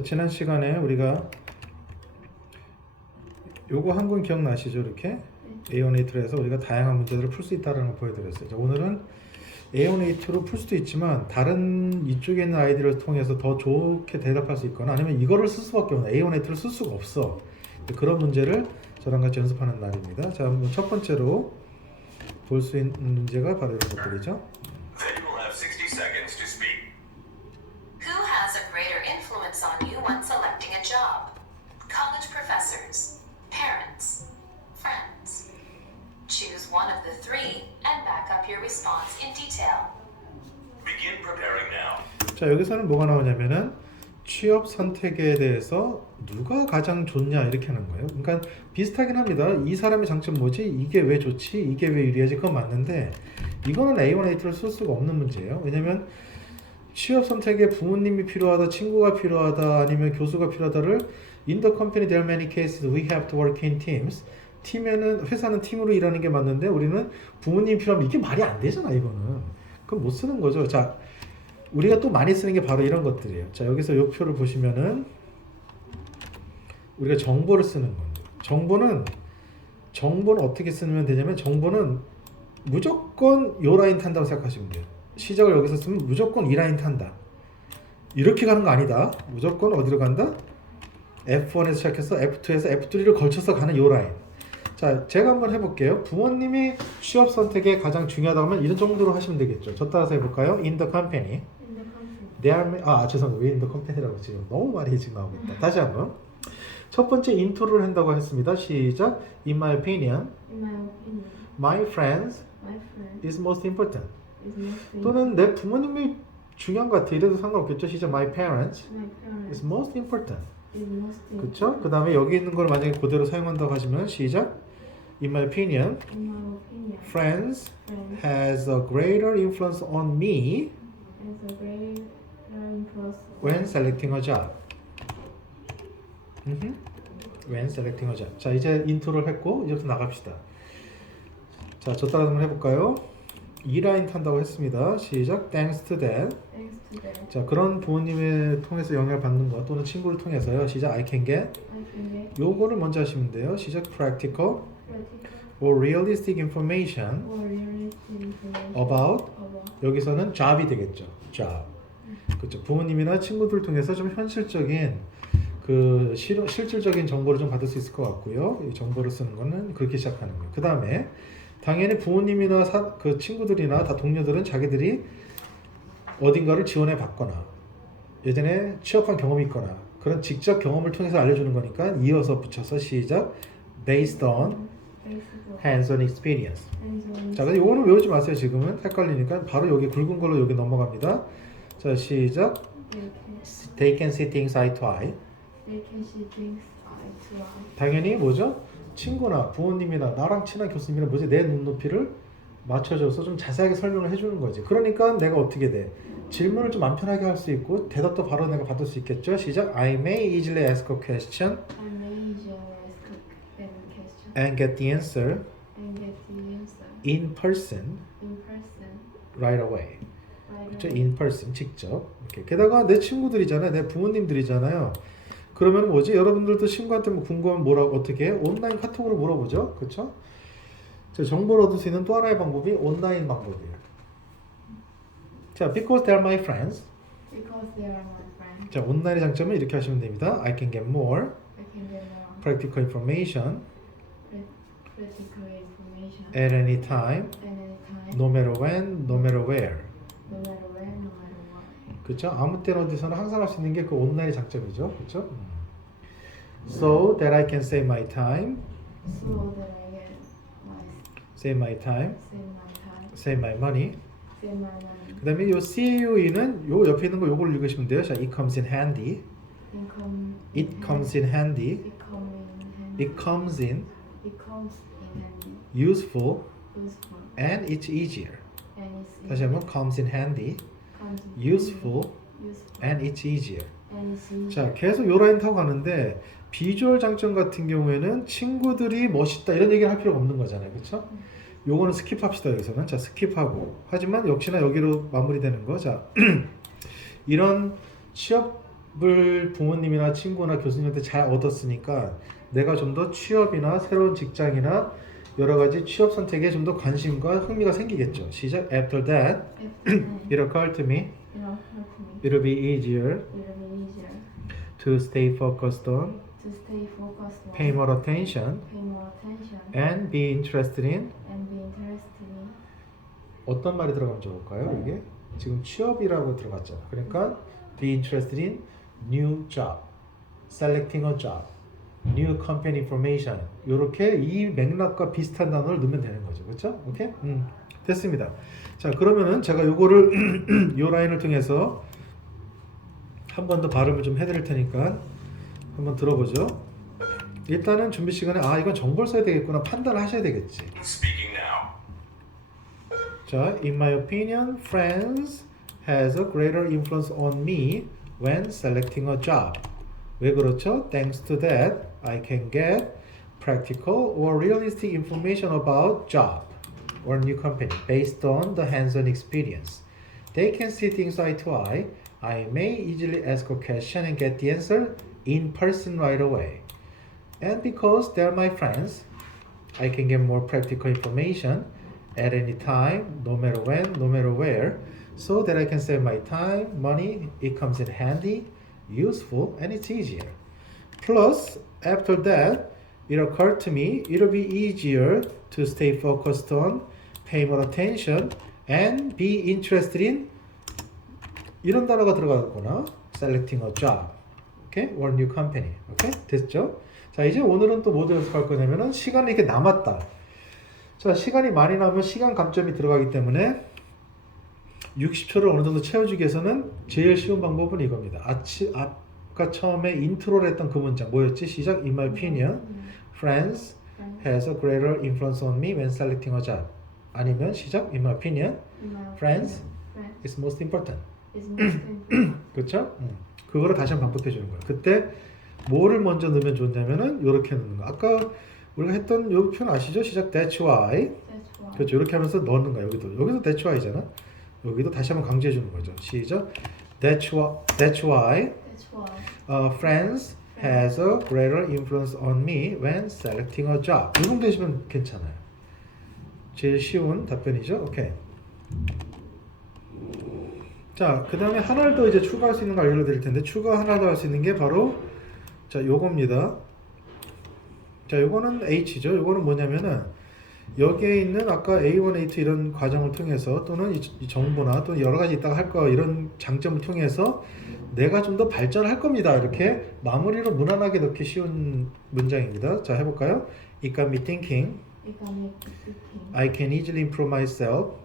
지난 시간에 우리가 요거 한 군 기억나시죠? 이렇게 A1A2로 해서 우리가 다양한 문제들을 풀 수 있다는 걸 보여드렸어요. 자, 오늘은 A1A2로 풀 수도 있지만 다른 이쪽에 있는 아이디를 통해서 더 좋게 대답할 수 있거나 아니면 이거를 쓸 수밖에 없는 A1A2를 쓸 수가 없어. 그런 문제를 저랑 같이 연습하는 날입니다. 자, 첫 번째로 볼 수 있는 문제가 바로 이런 것들이죠. Then you will have 60 seconds to speak. Who has a greater influence on you when selecting a job? College professors, parents, friends. Choose one of the three and back up your response in detail. Begin preparing now. 자, 여기서는 뭐가 나오냐면은 취업 선택에 대해서 누가 가장 좋냐 이렇게 하는 거예요. 그러니까 비슷하긴 합니다. 이 사람의 장점 뭐지? 이게 왜 좋지? 이게 왜 유리하지? 그건 맞는데 이거는 A1, A2를 쓸 수가 없는 문제예요. 왜냐면 취업 선택에 부모님이 필요하다, 친구가 필요하다, 아니면 교수가 필요하다를 In the company there are many cases we have to work in teams. 팀에는 회사는 팀으로 일하는 게 맞는데 우리는 부모님이 필요하면 이게 말이 안 되잖아 이거는. 그럼 못 쓰는 거죠. 자, 우리가 또 많이 쓰는 게 바로 이런 것들이에요. 자, 여기서 이 표를 보시면은 우리가 정보를 쓰는 겁니다. 정보는 어떻게 쓰면 되냐면 정보는 무조건 요 라인 탄다고 생각하시면 돼요. 시작을 여기서 쓰면 무조건 이 라인 탄다. 이렇게 가는 거 아니다. 무조건 어디로 간다? F1에서 시작해서 F2에서 F3를 걸쳐서 가는 요 라인. 자, 제가 한번 해볼게요. 부모님이 취업 선택에 가장 중요하다고 하면 이런 정도로 하시면 되겠죠. 저 따라서 해볼까요? In the company. 죄송합니다. 왜 in the company라고 지금 너무 많이 지금 나오고 있다. 다시 한번. 첫 번째 into를 한다고 했습니다. 시작. In my opinion, my friends is most important. 또는 내 부모님이 중요한 것 같아. 이래도 상관없겠죠. 시작. My parents is most important. 그렇죠? 그 다음에 여기 있는 걸 만약에 그대로 사용한다고 하시면 시작. In my opinion, friends has a greater influence on me when selecting a job. When selecting a job. 자, 이제 인트로를 했고 이제부터 나갑시다. 자, 저 따라 한번 해볼까요? 이 라인 탄다고 했습니다. 시작. Thanks to that. 자, 그런 부모님을 통해서 영향을 받는 것 또는 친구를 통해서요. 시작. I can get. 요거를 먼저 하시면 돼요. 시작. Practical or realistic information about. 여기서는 job이 되겠죠. job. 그렇죠. 부모님이나 친구들 통해서 좀 현실적인 실질적인 정보를 좀 받을 수 있을 것 같고요. 이 정보를 쓰는 거는 그렇게 시작하는 거예요. 그 다음에 당연히 부모님이나 그 친구들이나 다 동료들은 자기들이 어딘가를 지원해 봤거나 예전에 취업한 경험이 있거나 그런 직접 경험을 통해서 알려주는 거니까 이어서 붙여서 시작. Based on hands-on experience. 자, 근데 이거는 외우지 마세요. 지금은 헷갈리니까 바로 여기 굵은 걸로 여기 넘어갑니다. 자, 시작. They can see things eye to eye. 당연히 뭐죠? 친구나 부모님이나 나랑 친한 교수님이나 뭐지 내 눈높이를 맞춰줘서 좀 자세하게 설명을 해주는 거지. 그러니까 내가 어떻게 돼? 질문을 좀 마음 편하게 할 수 있고 대답도 바로 내가 받을 수 있겠죠. 시작. I may easily ask a question and get the answer in person right away. 그렇죠? In person 직접. 이렇게. 게다가 내 친구들이잖아요. 내 부모님들이잖아요. 그러면 뭐지? 여러분들도 친구한테 뭐 궁금하면 뭐라고 어떻게 해? 온라인 카톡으로 물어보죠. 그렇죠? 정보를 얻을 수 있는 또 하나의 방법이 온라인 방법이에요. 자, because they are my friends. 자, 온라인의 장점은 이렇게 하시면 됩니다. I can get more practical information at any time, no matter when, no matter where. 그렇죠? 아무 때나 어디서나 항상 할 수 있는 게 그 온라인의 장점이죠. 그렇죠? So that I can save my time, save my money. 그 다음에 요 CAUE는 요 옆에 있는 거 요걸 읽으시면 돼요. 자, it comes in handy. It comes in handy. It comes in useful and it's easier. 다시 한번 comes in handy, useful and it's easier. 자, 계속 요 라인 타고 가는데 비주얼 장점 같은 경우에는 친구들이 멋있다 이런 얘기를 할 필요가 없는 거잖아요. 그렇죠? 요거는 스킵합시다. 여기서는. 자, 스킵하고. 하지만 역시나 여기로 마무리되는 거. 자, 이런 취업 부모님이나 친구나 교수님한테 잘 얻었으니까 내가 좀 더 취업이나 새로운 직장이나 여러 가지 취업 선택에 좀 더 관심과 흥미가 생기겠죠. 시작. After that, it occurred to me, it'll be easier to stay focused on, pay more attention, and be interested in. 어떤 말이 들어가면 좋을까요? 이게 지금 취업이라고 들어갔잖아. 그러니까 be interested in new job, selecting a job, new company information. 이렇게 이 맥락과 비슷한 단어를 넣으면 되는 거죠. 그렇죠? 오케이? 됐습니다. 자, 그러면은 제가 요거를 요 라인을 통해서 한 번 더 발음을 좀 해드릴 테니까 한번 들어보죠. 일단은 준비 시간에 이건 정보를 써야 되겠구나 판단을 하셔야 되겠지. Speaking now. 자, in my opinion, friends has a greater influence on me when selecting a job. 왜 그렇죠? Thanks to that, I can get practical or realistic information about job or new company based on the hands-on experience. They can see things eye to eye. I may easily ask a question and get the answer in person right away. And because they're my friends, I can get more practical information at any time, no matter when, no matter where, so that I can save my time, money. It comes in handy, useful, and it's easier. Plus, after that, it occurred to me it'll be easier to stay focused on, pay more attention, and be interested in. 이런 단어가 들어가거나 selecting a job, okay, or new company, okay, 됐죠? 자, 이제 오늘은 또 뭐 연습할 거냐면은 시간이 이렇게 남았다. 자, 시간이 많이 남으면 시간 감점이 들어가기 때문에 60초를 어느 정도 채워주기 위해서는 제일 쉬운 방법은 이겁니다. 아까 처음에 인트로를 했던 그 문장 뭐였지? 시작. In my opinion, friends has a greater influence on me when selecting a job. 아니면 시작. In my opinion, friends is most important. 그렇죠? 그거를 다시 한번 반복해 주는 거예요. 그때 뭐를 먼저 넣으면 좋냐면은 이렇게 넣는 거. 아까 우리가 했던 요 표현 아시죠? 시작. That's why. 그렇죠. 이렇게 하면서 넣는 거야. 여기도 That's why잖아. 여기도 다시 한번 강조해 주는 거죠. 시작. That's why friends has a greater influence on me when selecting a job. 이 정도 되시면 괜찮아요. 제일 쉬운 답변이죠. 오케이. 자, 그 다음에 하나를 더 이제 추가할 수 있는 걸 알려드릴 텐데, 추가 하나 더 할 수 있는 게 바로, 자, 요겁니다. 자, 요거는 H죠. 요거는 뭐냐면은, 여기에 있는 아까 A1, A2 이런 과정을 통해서, 또는 이 정보나, 또는 여러 가지 있다가 할 거, 이런 장점을 통해서, 내가 좀 더 발전할 겁니다. 이렇게 마무리로 무난하게 넣기 쉬운 문장입니다. 자, 해볼까요? It got me thinking. I can easily improve myself.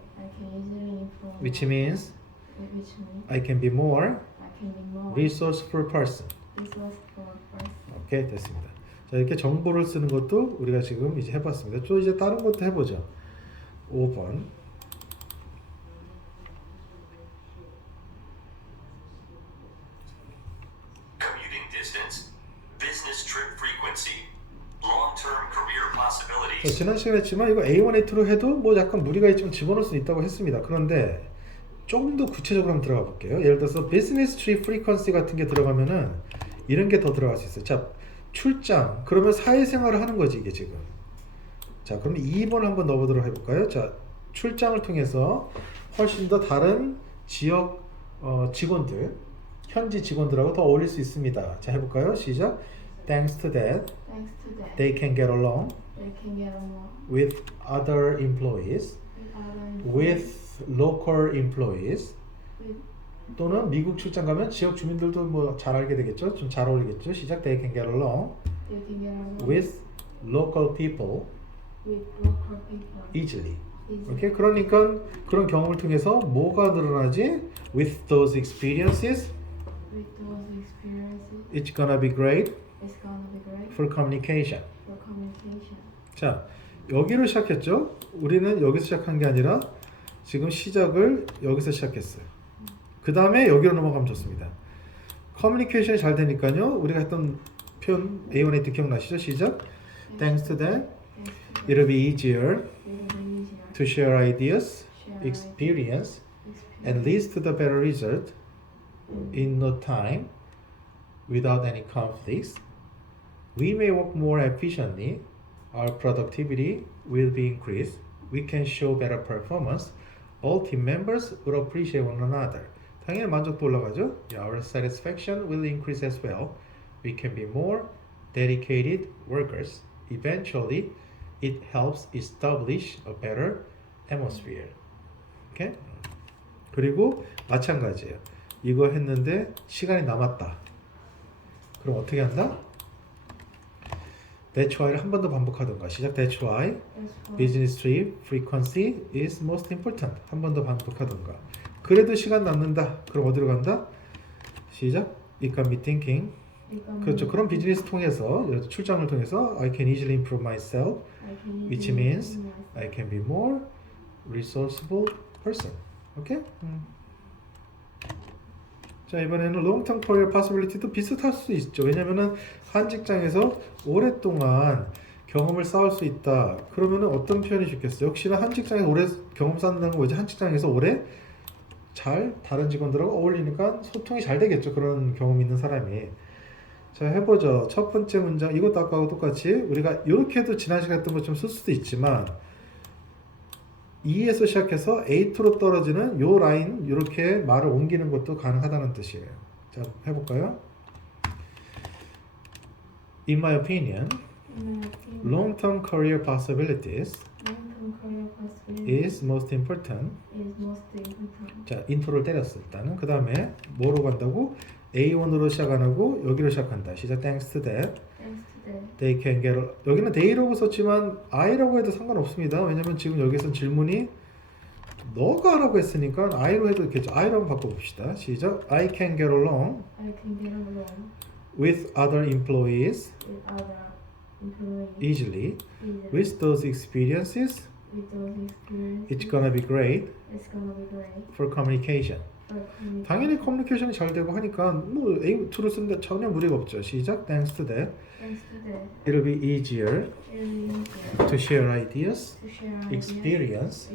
Which means I can be more resourceful person. 오케이, 됐습니다. 자, 이렇게 정보를 쓰는 것도 우리가 지금 이제 해봤습니다. 또 이제 다른 것도 해보죠. 5번. Commuting distance. Business trip frequency. Long-term career 자, possibilities. 지난 시간에 했지만 이거 A1, A2로 해도 뭐 약간 무리가 있지만 집어넣을 수 있다고 했습니다. 그런데 조금 더 구체적으로 한번 들어가 볼게요. 예를 들어서 비즈니스 트립 프리퀀시 같은 게 들어가면은 이런 게 더 들어갈 수 있어요. 자, 출장. 그러면 사회생활을 하는 거지 이게 지금. 자, 그럼 2번 한번 넣어보도록 해볼까요? 자, 출장을 통해서 훨씬 더 다른 지역 직원들, 현지 직원들하고 더 어울릴 수 있습니다. 자, 해볼까요? 시작. Thanks to that, they can get along with other employees, with local employees. 또는 미국 출장 가면 지역 주민들도 뭐 잘 알게 되겠죠? 좀 잘 어울리겠죠? 시작. They can get along with local people easily. 오케이? 그러니까 그런 경험을 통해서 뭐가 늘어나지? With those experiences, it's gonna be great for communication. 자, 여기로 시작했죠? 우리는 여기서 시작한 게 아니라 지금 시작을 여기서 시작했어요. 그 다음에 여기로 넘어가면 좋습니다. 커뮤니케이션이 잘 되니까요. 우리가 했던 표현 A1, A2 기억나시죠? 시작. Thanks to that, it'll be easier to share ideas, experience, and leads to the better result in no time, without any conflicts. We may work more efficiently. Our productivity will be increased. We can show better performance. All team members will appreciate one another. 당연히 만족도 올라가죠. Our satisfaction will increase as well. We can be more dedicated workers. Eventually, it helps establish a better atmosphere. 오케이? 그리고 마찬가지예요. 이거 했는데 시간이 남았다. 그럼 어떻게 한다? That's why를 한 번 더 반복하던가. 시작. That's why business trip frequency is most important. 한 번 더 반복하던가. 그래도 시간 남는다. 그럼 어디로 간다? 시작. It got me thinking. 그렇죠. 그런 비즈니스 통해서 출장을 통해서 I can easily improve myself, which means I can be more resourceful person. 오케이? 자, 이번에는 long-term career possibility도 비슷할 수 있죠. 왜냐면은 한 직장에서 오랫동안 경험을 쌓을 수 있다. 그러면은 어떤 표현이 좋겠어요? 역시나 한 직장에서 오래 경험 쌓는다는 거 뭐지? 한 직장에서 오래 잘 다른 직원들하고 어울리니까 소통이 잘 되겠죠. 그런 경험 있는 사람이. 자, 해보죠. 첫 번째 문장, 이것도 아까하고 똑같이 우리가 이렇게도 지난 시간에 했던 것처럼 쓸 수도 있지만 E에서 시작해서 A2로 떨어지는 요 라인 이렇게 말을 옮기는 것도 가능하다는 뜻이에요. 자, 해볼까요? In my opinion, long-term career possibilities is most important. 자, 인트로를 때렸어 일단은. 그 다음에 뭐로 간다고? A1으로 시작 안 하고 여기로 시작한다. 시작. Thanks to that. They can get. 여기는 they라고 썼지만 I라고 해도 상관없습니다. 왜냐면 지금 여기서 질문이 너가 라고 했으니까 I로 해도 되겠죠. I로 한번 바꿔봅시다. 시작. I can get along with other employees easily. With those experiences, it's gonna be great for communication. 당연히 커뮤니케이션이 잘 되고 하니까 뭐 A2를 쓰는데 전혀 무리가 없죠. 시작. Thanks to that, it'll be easier to share ideas, experience,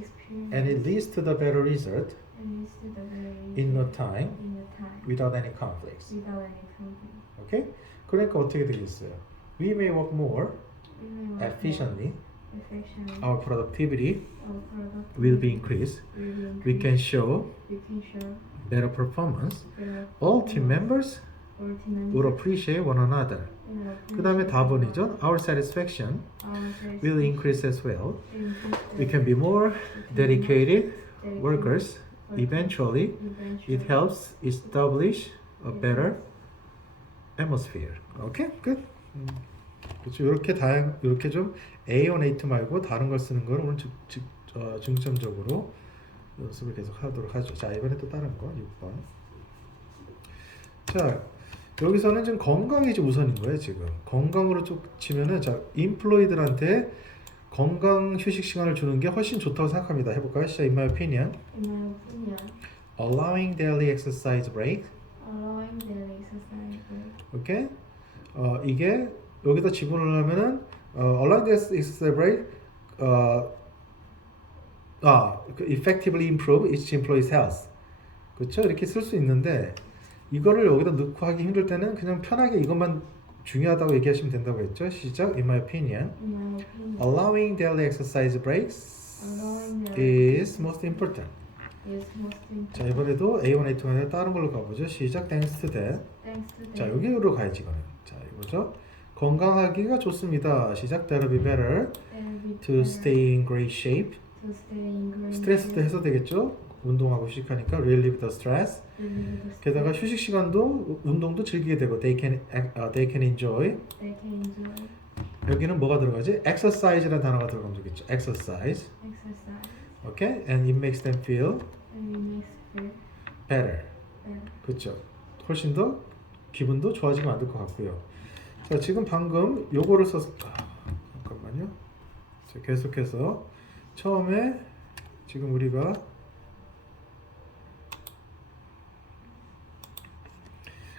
and it leads to the better result in no time without any conflicts. Okay? 그러니까 어떻게 되겠어요? We may work more efficiently. Our productivity will be increased. We can show better performance. All team members will appreciate one another. 그 다음에 답은이죠. Our satisfaction will increase as well. We can be more dedicated workers. Eventually, it helps establish a better atmosphere. Okay, good. 그렇죠. 이렇게 이렇게 좀 A1, A2 말고 다른 걸 쓰는 걸 오늘 중점적으로 연습을 계속 하도록 하죠. 자, 이번에 또 다른 거 6번. 자, 여기서는 지금 건강이 좀 우선인 거예요. 지금 건강으로 쭉 치면은 자, 인플로이들한테 건강 휴식 시간을 주는 게 훨씬 좋다고 생각합니다. 해볼까요? 시작. In my opinion, allowing daily exercise break. 오케이. 이게 여기다 지분을 하면은 allowing daily exercise break effectively improve each employee's health. 그렇죠? 이렇게 쓸 수 있는데 이거를 여기다 넣고 하기 힘들 때는 그냥 편하게 이것만 중요하다고 얘기하시면 된다고 했죠. 시작. In my opinion, allowing daily exercise breaks is most important. 자, 이번에도 A1, A2가 아니라 다른 걸로 가보죠. 시작. Thanks to that. 자, 여기로 가야지 이거는. 자, 이거죠. 건강하기가 좋습니다. 시작. That'll be better to stay in great shape. 스트레스도 해소 되겠죠. 운동하고 휴식하니까 relieve the stress. 게다가 휴식 시간도 운동도 즐기게 되고 they can enjoy. 여기는 뭐가 들어가지? exercise라는 단어가 들어가면 되겠죠. exercise. Okay? And it makes them feel better. 그렇죠. 훨씬 더 기분도 좋아지게 만들 것 같고요. 자, 지금 방금 요거를 잠깐만요. 자, 계속해서 처음에 지금 우리가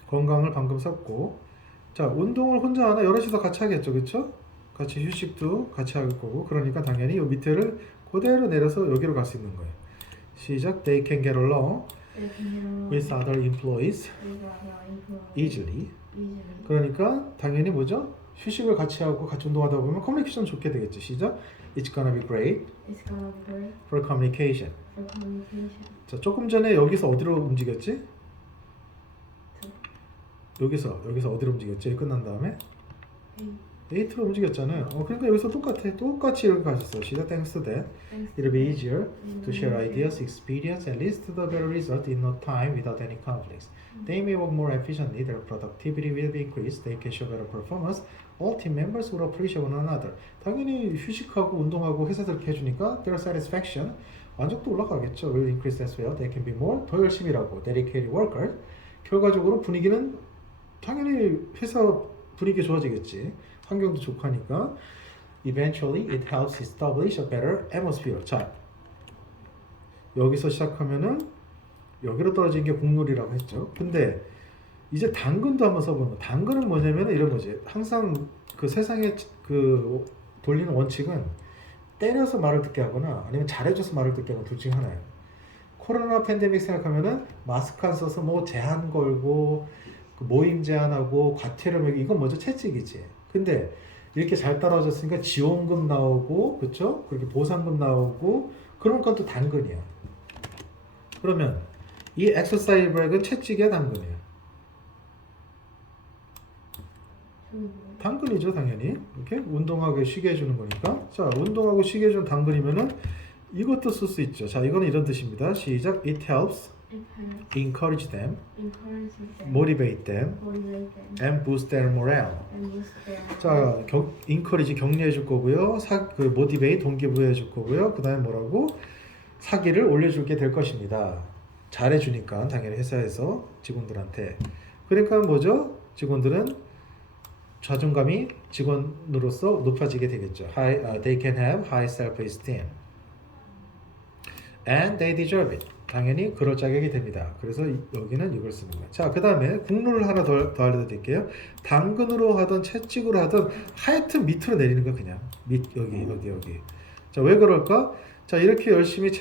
건강을 방금 썼고, 자, 운동을 혼자 하나 여럿이서 같이 하겠죠. 그렇죠? 같이 휴식도 같이 할 거고, 그러니까 당연히 이 밑에를 그대로 내려서 여기로 갈 수 있는 거예요. 시작. They can get along with other employees easily. easily. 그러니까 당연히 뭐죠? 휴식을 같이 하고 같이 운동하다 보면 커뮤니케이션 좋게 되겠죠. 시작. It's gonna be great It's gonna be great for communication. for communication. 자, 조금 전에 여기서 어디로 움직였지? 여기서 어디로 움직였지? 끝난 다음에 A. 8로 움직였잖아요. 그러니까 여기서 똑같이 이렇게 가셨어요. 시작. Thanks to that, it'll be easier to share ideas, experience, and lead to the better result in no time without any conflicts. They may work more efficiently. Their productivity will be increased. They can show better performance. All team members will appreciate one another. 당연히 휴식하고 운동하고 회사들 이렇게 해주니까 their satisfaction, 만족도 올라가겠죠. Will increase as well. They can be more, 더 열심히 일하고 dedicated workers. 결과적으로 분위기는 당연히 회사 분위기 좋아지겠지. 환경도 좋고 하니까. Eventually, it helps establish a better atmosphere. 자, 여기서 시작하면은 여기로 떨어진 게 국룰이라고 했죠. 근데 이제 당근도 한번 써보는 거. 당근은 뭐냐면 이런 거지. 항상 그 세상에 그 돌리는 원칙은 때려서 말을 듣게 하거나 아니면 잘해줘서 말을 듣게 하거나 둘 중에 하나예요. 코로나 팬데믹 생각하면은 마스크 안 써서 뭐 제한 걸고 그 모임 제한하고 과태료 매기 이건 먼저 채찍이지. 근데 이렇게 잘 따라와줬으니까 지원금 나오고 그쵸? 그렇게 보상금 나오고 그런 건 또 당근이야. 그러면 이 엑서사이즈 브레이크는 채찍이야 당근이야? 당근이죠 당연히. 이렇게 운동하게 쉬게 해주는 거니까. 자, 운동하고 쉬게 해주는 당근이면은 이것도 쓸 수 있죠. 자, 이거는 이런 뜻입니다. 시작. It helps It helps encourage them, encourage them, motivate them, motivate them, and boost their morale. and boost their 자, encourage 격려해 줄 거고요. motivate 동기부여해 줄 거고요. 그다음에 뭐라고? 사기를 올려주게 될 것입니다. 잘해 주니까 당연히 회사에서 직원들한테. 그러니까 뭐죠? 직원들은 자존감이 직원으로서 높아지게 되겠죠. They can have high self-esteem, and they deserve it. 당연히 그럴 자격이 됩니다. 그래서 여기는 이걸 쓰는 거예요. 자, 그 다음에 국룰을 하나 더 알려드릴게요. 당근으로 하든 채찍으로 하든 하여튼 밑으로 내리는 거 그냥 여기. 자, 왜 그럴까? 자, 이렇게 열심히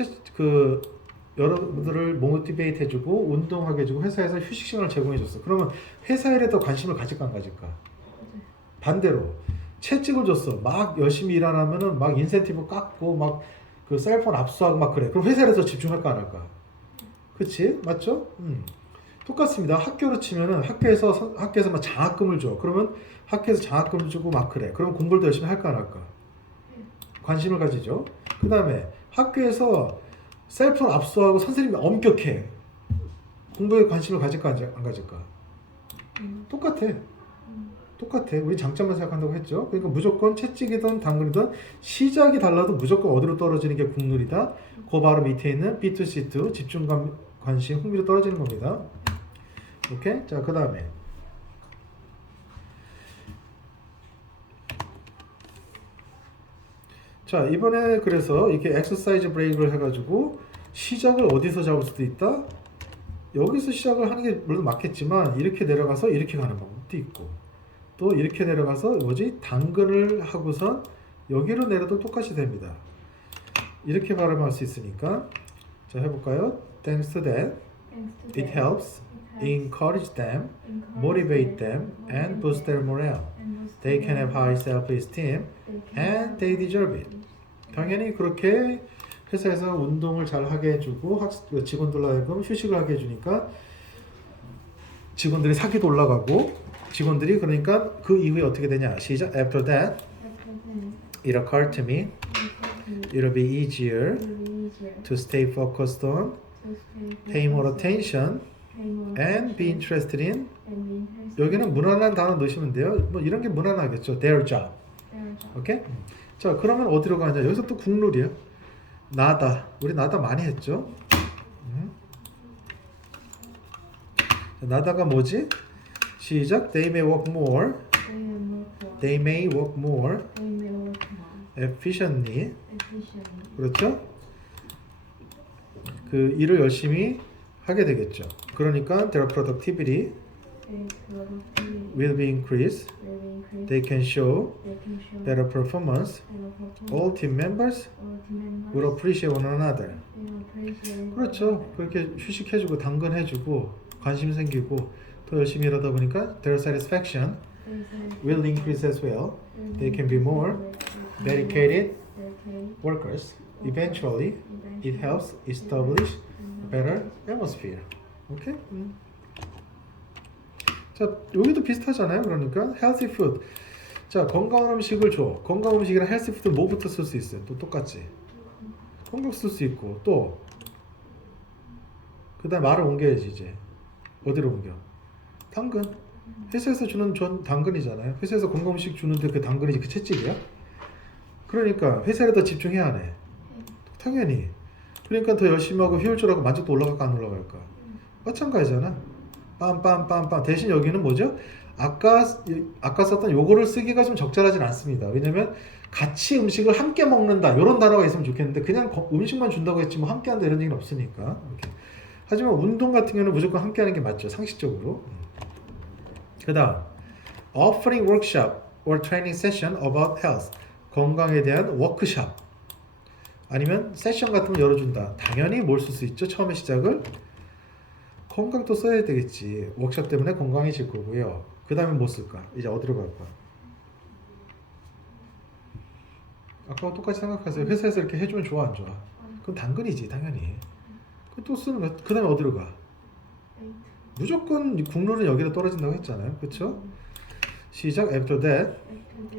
여러분들을 모티베이트 해주고 운동하게 해주고 회사에서 휴식 시간을 제공해줬어. 그러면 회사 일에 더 관심을 가질까 안 가질까? 반대로 채찍을 줬어. 막 열심히 일 안 하면은 막 인센티브 깎고 막 그 셀폰 압수하고 막 그래. 그럼 회사에서 집중할까 안 할까? 그치? 맞죠? 똑같습니다. 학교로 치면은 학교에서 막 장학금을 줘. 그러면 학교에서 장학금을 주고 막 그래. 그럼 공부를 더 열심히 할까 안 할까? 관심을 가지죠. 그 다음에 학교에서 셀폰 압수하고 선생님이 엄격해. 공부에 관심을 가질까 안 가질까? 똑같아. 우리 장점만 생각한다고 했죠. 그러니까 무조건 채찍이든 당근이든 시작이 달라도 무조건 어디로 떨어지는 게 국룰이다. 그 바로 밑에 있는 B2C2 집중감, 관심, 흥미로 떨어지는 겁니다. 오케이? 자, 그 다음에 자, 이번에 그래서 이렇게 엑서사이즈 브레이크를 해가지고 시작을 어디서 잡을 수도 있다. 여기서 시작을 하는 게 물론 맞겠지만 이렇게 내려가서 이렇게 가는 방법도 있고 또 이렇게 내려가서 당근을 하고선 여기로 내려도 똑같이 됩니다. 이렇게 발음할 수 있으니까 자, 해볼까요? Thanks to that, it helps encourage them, motivate them, and boost their morale. They can have high self-esteem, and they deserve it. 당연히 그렇게 회사에서 운동을 잘 하게 해주고 직원들 하여금 휴식을 하게 해주니까 직원들이 사기도 올라가고 직원들이 그러니까 그 이후에 어떻게 되냐? 시작. After that, it occurred to me, it'll be easier to stay focused on, pay more attention, and be interested in. 여기는 무난한 단어 넣으시면 돼요. 뭐 이런 게 무난하겠죠. Their job. 오케이? 자, 그러면 어디로 가냐? 여기서 또 국룰이야. 나다. 우리 나다 많이 했죠. 나다가 뭐지? 시작. They may work more. They may work more efficiently. 그렇죠? 그 일을 열심히 하게 되겠죠. 그러니까 their productivity will be increased. They can show better performance. All team members will appreciate one another. 그렇죠. 그렇게 휴식해주고 당근해주고 관심 생기고 더 더 열심히 일하다 보니까 their satisfaction will increase as well. They can be more dedicated workers. Eventually, it helps establish a better atmosphere. 오케이? 자, 여기도 비슷하잖아요. 그러니까 healthy food. 자, 건강한 음식을 줘. 건강한 음식이랑 healthy food 뭐부터 쓸 수 있어요? 또 똑같지. 건강 쓸 수 있고 또 그다음 말을 옮겨야지 이제. 어디로 옮겨? 당근. 회사에서 주는 당근이잖아요. 회사에서 건강 음식 주는데 그 당근이 그 채찍이야? 그러니까 회사에 더 집중해야 하네. 당연히. 그러니까 더 열심히 하고 효율적으로 만족도 올라갈까 안 올라갈까? 마찬가지잖아. 빰빰빰빰. 대신 여기는 뭐죠? 아까 썼던 요거를 쓰기가 좀 적절하진 않습니다. 왜냐면 같이 음식을 함께 먹는다 이런 단어가 있으면 좋겠는데 그냥 음식만 준다고 했지 뭐 함께 한다 이런 얘기는 없으니까. 이렇게. 하지만 운동 같은 경우는 무조건 함께 하는 게 맞죠. 상식적으로. 그 다음 offering workshop or training session about health. 건강에 대한 워크숍 아니면 세션 같은 거 열어준다. 당연히 뭘 쓸 수 있죠. 처음에 시작을 건강도 써야 되겠지. 워크숍 때문에 건강해질 거고요. 그 다음에 뭐 쓸까? 이제 어디로 갈까? 아까와 똑같이 생각하세요. 회사에서 이렇게 해주면 좋아 안 좋아? 그건 당근이지 당연히. 또 쓰는 거. 그 다음에 어디로 가? 무조건 국룰은 여기로 떨어진다고 했잖아요. 그렇죠? 시작. After that,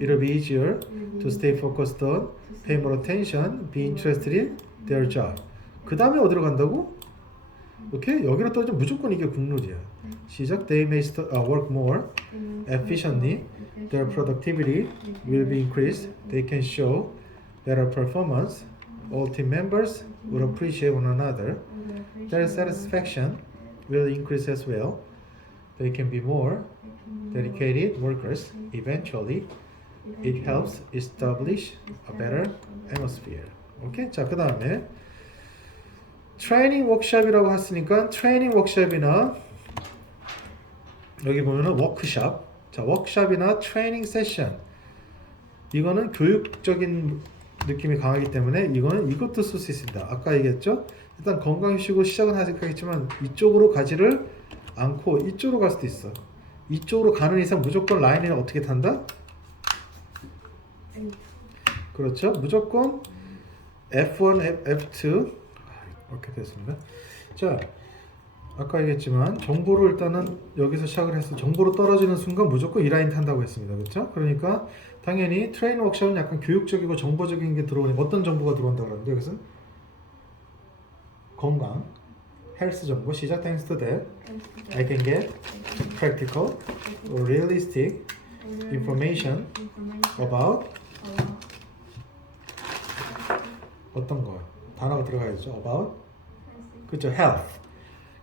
it'll be easier to stay focused on, pay more attention, be interested in their job. 그 다음에 어디로 간다고? 오케이? 여기로 떨어지면 무조건 이게 국룰이야. 시작. They may work more efficiently. Their productivity will be increased. They can show better performance. All team members will appreciate one another. Their satisfaction will increase as well. They can be more dedicated workers. Eventually, it helps establish a better atmosphere. 오케이? 자, 그 다음에 트레이닝 워크숍이라고 했으니까 트레이닝 워크숍이나 여기 보면은 워크숍. 자, 워크숍이나 트레이닝 세션. 이거는 교육적인 느낌이 강하기 때문에 이거는 이것도 쓸 수 있습니다. 아까 얘기했죠? 일단 건강식으로 시작은 하겠지만 이쪽으로 가지를 않고 이쪽으로 갈 수도 있어. 이쪽으로 가는 이상 무조건 라인을 어떻게 탄다? 그렇죠? 무조건 F1, F2 이렇게 됐습니다. 자, 아까 얘기했지만 정보를 일단은 여기서 시작을 해서 정보로 떨어지는 순간 무조건 이 라인 탄다고 했습니다. 그렇죠? 그러니까 당연히 트레이닝 워크숍은 약간 교육적이고 정보적인 게 들어오는 어떤 정보가 들어온다고 그러는데 여기서는 건강, 헬스 정보 시작. Thanks to that, I can get practical or realistic information about 어떤 거 단어가 들어가야죠. About 그죠? Health.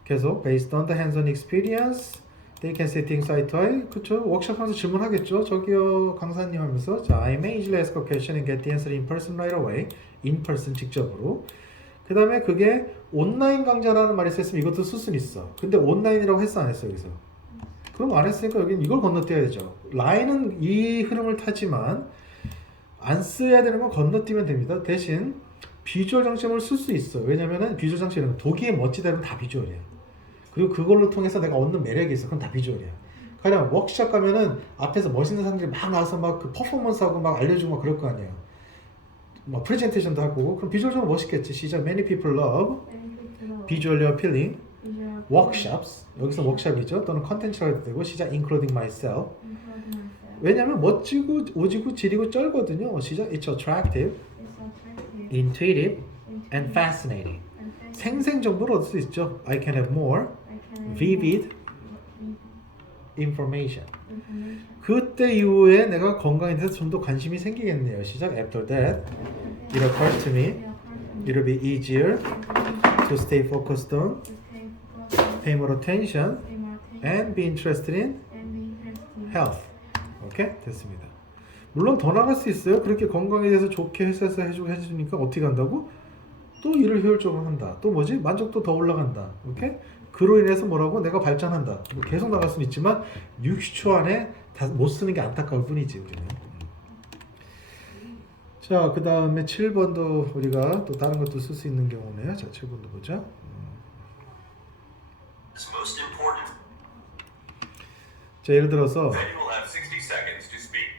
계속 based on the hands-on experience, they can see things eye to eye. 그쵸? 워크숍하면서 질문하겠죠. 저기요 강사님 하면서 자, I may easily ask a question and get the answer in person right away. In person 직접으로. 그 다음에 그게 온라인 강좌라는 말이 있었으면 이것도 쓸 수는 있어. 근데 온라인이라고 했어 안 했어 여기서? 그럼 안 했으니까 여기는 이걸 건너뛰어야죠. 라인은 이 흐름을 타지만 안 써야 되는 건 건너뛰면 됩니다. 대신 비주얼 장치를 쓸 수 있어. 왜냐면은 비주얼 장치는 도기의 멋지다면 다 비주얼이야. 그리고 그걸로 통해서 내가 얻는 매력이 있어. 그건 다 비주얼이야. 가령 워크숍 가면은 앞에서 멋있는 사람들이 막 나와서 막 그 퍼포먼스하고 막 알려주고 막 그럴 거 아니야. 막 프레젠테이션도 하고 그럼 비주얼적으로 멋있겠지. 시작. Many people love visually appealing workshops. 여기서 워크숍이죠. 또는 컨텐츠라고 해도 되고 시작. Including myself. 왜냐면 멋지고 오지고 지리고 쩔거든요. 시작. It's attractive, intuitive, and fascinating. 생생 정보를 얻을 수 있죠. I can have more vivid information. 그때 이후에 내가 건강에 대해서 좀 더 관심이 생기겠네요. 시작. After that, it occurred to me, it'll be easier to stay focused on, pay more attention, and be interested in health. 오케이? 됐습니다. 물론 더 나갈 수 있어요. 그렇게 건강에 대해서 좋게 회사에서 해주니까 어떻게 한다고? 또 일을 효율적으로 한다. 또 뭐지? 만족도 더 올라간다. 오케이? 그로 인해서 뭐라고? 내가 발전한다. 뭐 계속 나갈 수는 있지만 60초 안에 다 못 쓰는 게 안타까울 뿐이지 우리는. 자, 그 다음에 7번도 우리가 또 다른 것도 쓸 수 있는 경우네요. 자, 7번도 보자. It's most important. 자, 예를 들어서 Then you will have 60 seconds to speak.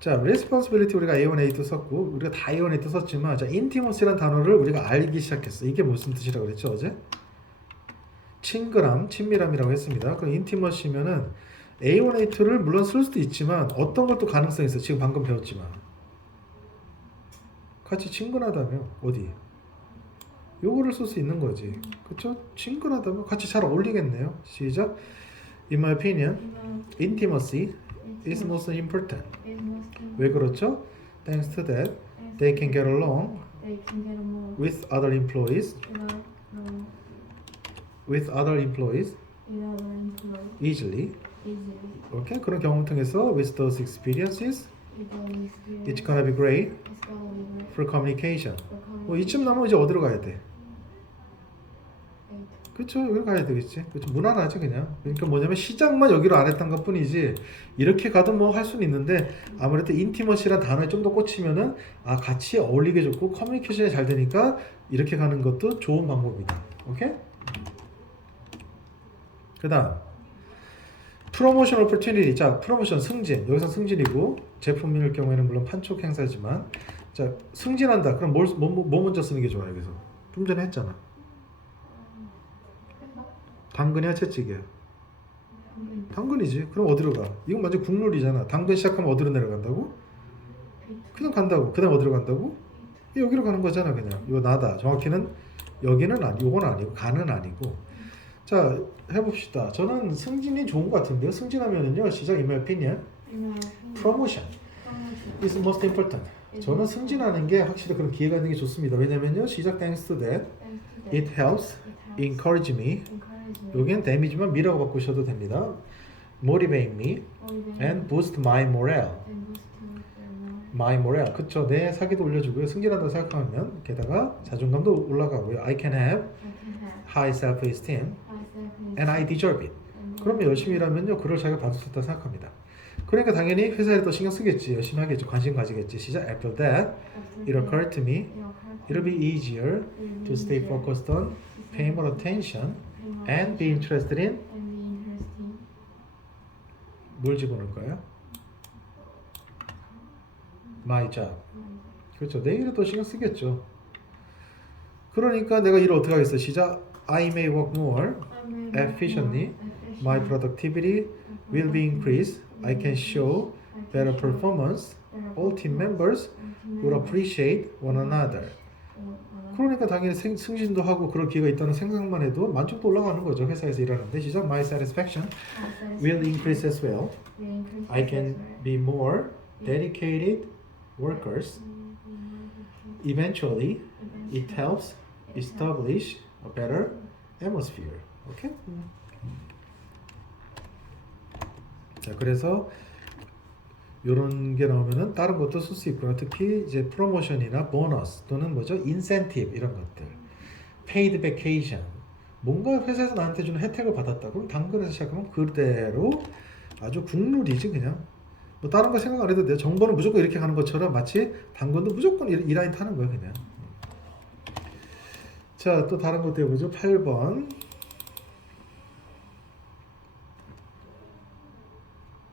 자, responsibility 우리가 A1, A2 썼고 우리가 다 A1, A2 썼지만 자, intimacy라는 단어를 우리가 알기 시작했어. 이게 무슨 뜻이라고 그랬죠, 어제? 친근함, 친밀함이라고 했습니다. 그럼 intimacy면은 A1, A2를 물론 쓸 수도 있지만 어떤 것도 가능성이 있어. 지금 방금 배웠지만 같이 친근하다며 어디? 요거를 쓸 수 있는 거지. 그쵸? 친근하다며 같이 잘 어울리겠네요. 시작. In my opinion, intimacy is most important. 왜 그렇죠? Thanks to that, they can get along They can get along with other employees, without other employees easily. easily. 오케이? 그런 경험을 통해서 with those experiences, With all experience, it's gonna be great it's gonna be great for communication. for 뭐 이쯤 나면 이제 어디로 가야 돼? communication. 그쵸? 여기로 가야 되겠지. 그쵸? 무난하지 그냥. 그러니까 뭐냐면 시작만 여기로 안 했던 것 뿐이지 이렇게 가도 뭐 할 수는 있는데 아무래도 인티머시란 단어에 좀 더 꽂히면은 아 같이 어울리게 좋고 커뮤니케이션이 잘 되니까 이렇게 가는 것도 좋은 방법이다. 오케이? 그 다음 프로모션 오퍼튜니티. 자, 프로모션 승진. 여기서 승진이고 제품일 경우에는 물론 판촉 행사지만 자, 승진한다. 그럼 뭐 먼저 쓰는 게 좋아요? 여기서 좀 전에 했잖아. 당근이야 채찍이야? 당근이지. 그럼 어디로 가? 이건 완전 국룰이잖아. 당근 시작하면 어디로 내려간다고? 그냥 간다고. 그 다음 어디로 간다고? 여기로 가는 거잖아 그냥. 이거 나다. 정확히는 여기는 아니, 요건 아니고 가는 아니고. 자, 해봅시다. 저는 승진이 좋은 것 같은데요. 승진하면은요. 시작. In my opinion, promotion is most important. 저는 승진하는 게 확실히 그런 기회가 있는 게 좋습니다. 왜냐면요. 시작. Thanks to that, it helps encourage me. 여기는 damage만 me라고 바꾸셔도 됩니다. Motivate me and boost my morale. My morale. 그쵸. 내 사기도 올려주고요. 승진한다고 생각하면 게다가 자존감도 올라가고요. I can have high self-esteem and I deserve it. 그러면 열심히 일하면요. 그걸 자기가 받을 수 있다고 생각합니다. 그러니까 당연히 회사에 또 신경 쓰겠지. 열심히 하겠지. 관심 가지겠지. 시작. After that, it occurred to me, it'll be easier to stay focused on paying more attention and be interested in 뭘 집어넣을까요? My job. 그렇죠. 내 일에 또 신경 쓰겠죠. 그러니까 내가 일을 어떻게 하겠어? 시작. I may work more efficiently. My productivity will be increased. I can show better performance. All team members will appreciate one another. 그러니까 당연히 승진도 하고 그럴 기회가 있다는 생각만 해도 만족도 올라가는 거죠. 회사에서 일하는데. 시작. My satisfaction will increase as well. I can be more dedicated workers. Eventually, it helps establish a better atmosphere. 오케이? 자, 그래서 이런 게 나오면은 다른 것도 쓸 수 있고요. 특히 이제 프로모션이나 보너스 또는 뭐죠? 인센티브 이런 것들. paid vacation. 뭔가 회사에서 나한테 주는 혜택을 받았다. 그럼 당근에서 시작하면 그대로 아주 국룰이지 그냥. 뭐 다른 거 생각 안 해도 돼. 정보는 무조건 이렇게 가는 것처럼 마치 당근도 무조건 이 라인 타는 거야 그냥. 자, 또 다른 것도 해보죠. 8번.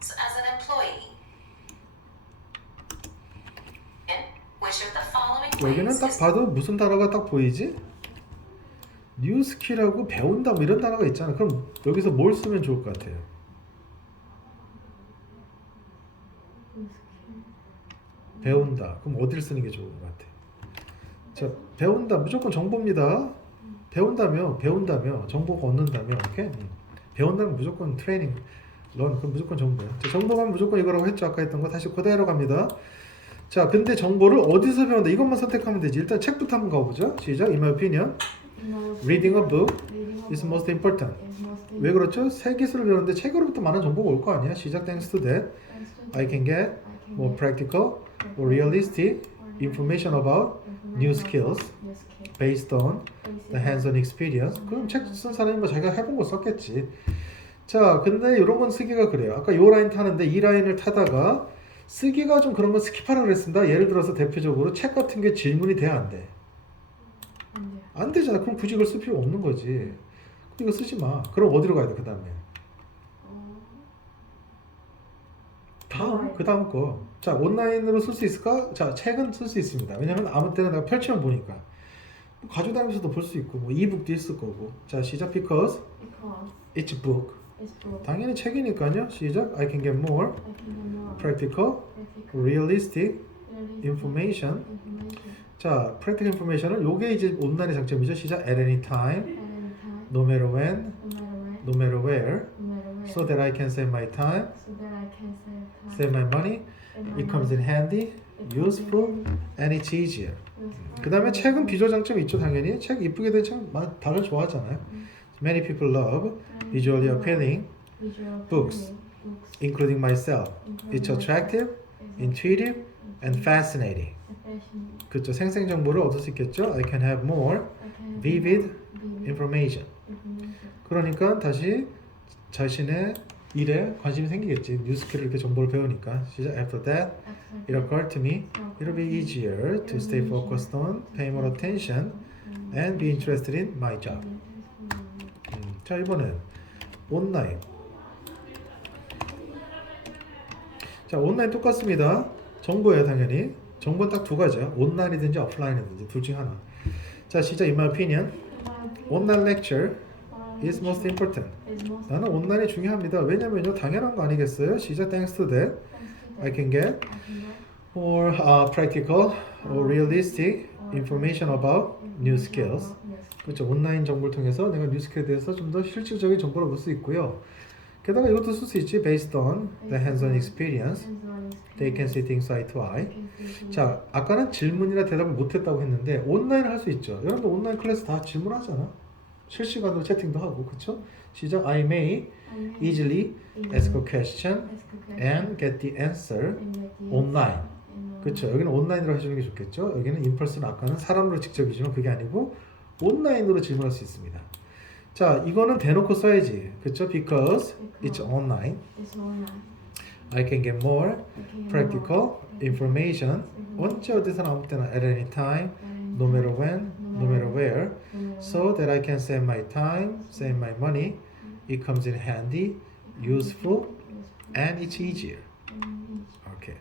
As an employee, which of the following 여기는 ways 딱 is 봐도 무슨 단어가 딱 보이지? 뉴 스킬하고 배운다 뭐 이런 단어가 있잖아. 그럼 여기서 뭘 쓰면 좋을 것 같아요? 배운다. 그럼 어디를 쓰는 게 좋은 것 같아? 자, 배운다. 무조건 정보입니다. 배운다며 정보가 얻는다며 이렇게 배운다는 무조건 트레이닝, 런 그럼 무조건 정보야. 자, 정보만 무조건 이거라고 했죠. 아까 했던 거 다시 그대로 갑니다. 자, 근데 정보를 어디서 배운다? 이것만 선택하면 되지. 일단 책부터 한번 가보죠. 시작. In my opinion, reading a book is most important. 왜 그렇죠? 새 기술을 배우는데 책으로부터 많은 정보가 올 거 아니야. 시작. Thanks to that, I can get more practical or realistic information about new skills based on the hands-on experience. 그럼 책 쓴 사람이 뭐 자기가 해본 거 썼겠지. 자, 근데 이런 건 쓰기가 그래요. 아까 요 라인 타는데 이 라인을 타다가 쓰기가 좀 그런 건 스킵하라 그랬습니다. 예를 들어서 대표적으로 책 같은 게 질문이 돼야 안 돼? 안 되잖아. 그럼 굳이 이걸 쓸 필요 없는 거지. 이거 쓰지 마. 그럼 어디로 가야 돼? 그 다음에 그 다음 거. 자, 온라인으로 쓸 수 있을까? 자, 책은 쓸 수 있습니다. 왜냐면 아무 때나 내가 펼치면 보니까. 뭐 가져다니면서도 볼 수 있고, 뭐 이북도 있을 거고. 자, 시작. Because Because it's book. it's book. 당연히 책이니까요. 시작. I can get more I can get more practical, practical, realistic realistic information. information 자, practical information은 요게 이제 온라인의 장점이죠. 시작. At any time, at any time, no matter when, no matter when, no matter where, no matter where, so that I can save my time, so that I can save time, save my money. save my It comes in money. handy, It comes in useful, handy, and it's easier. useful, 그 다음에 and 책은 easy. 비주얼 장점이 있죠. 당연히 책 이쁘게 된 책 다들 좋아하잖아요. Many people love And visually appealing, visual books, appealing books, including myself. including It's attractive, intuitive, and fascinating. fashion. 그렇죠. 생생 정보를 얻을 수 있겠죠. I can have more I can vivid vivid information. information. 그러니까 다시 자신의 일에 관심이 생기겠지. 뉴스키를 이렇게 정보를 배우니까. 시작. After that, After it occurred to me, that, it'll be easier to stay focused on, pay more attention, and be interested in my job. 자, 이번엔 온라인. 자, 온라인 똑같습니다. 정보예요, 당연히. 정보는 딱 두 가지야. 온라인이든지 오프라인이든지 둘 중 하나. 자, 시작. In my opinion, online lecture is most important. 나는 온라인이 중요합니다. 왜냐면요, 당연한 거 아니겠어요? 시작. Thanks to that, I can get more practical or realistic information about new skills. 그렇죠. 온라인 정보를 통해서 내가 뉴 스킬에 대해서 좀 더 실질적인 정보를 얻을 수 있고요. 게다가 이것도 쓸 수 있지. Based on the hands-on experience, they can see things eye to eye. 자, 아까는 질문이나 대답을 못했다고 했는데 온라인을 할 수 있죠. 여러분들 온라인 클래스 다 질문하잖아. 실시간으로 채팅도 하고, 그렇죠? 시작. I may easily ask a question and get the answer online. 그렇죠. 여기는 온라인으로 해주는 게 좋겠죠. 여기는 인펄슨, 아까는 사람으로 직접이지만 그게 아니고 온라인으로 질문할 수 있습니다. 자, 이거는 대놓고 써야지. 그렇죠? Because it's online, It's online. I can get more I can get practical more information 언제 어디서나 아무 때나 at any time, no matter when, no matter where, so that I can save my time, save my money. It comes in handy, useful, and it's easier. 오케이.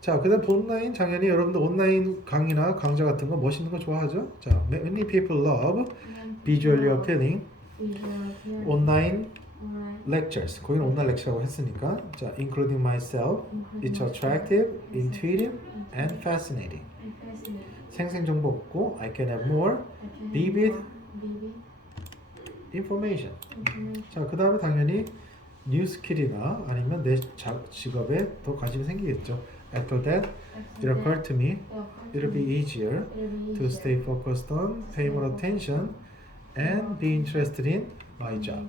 자, 그다음 온라인 당연히 여러분들 온라인 강의나 강좌 같은 거 멋있는 거 좋아하죠? 자, many people love visually appealing online lectures. 거기는 온라인 lecture라고 했으니까. 자, including myself, it's attractive, intuitive, and fascinating. 생생 정보 없고, I can have more vivid information. 자, 그 다음에 당연히 뉴 스킬이나 아니면 내 직업에 더 관심이 생기겠죠. After that, it occurred to me, it'll be easier to stay focused on, pay more attention, and be interested in my job.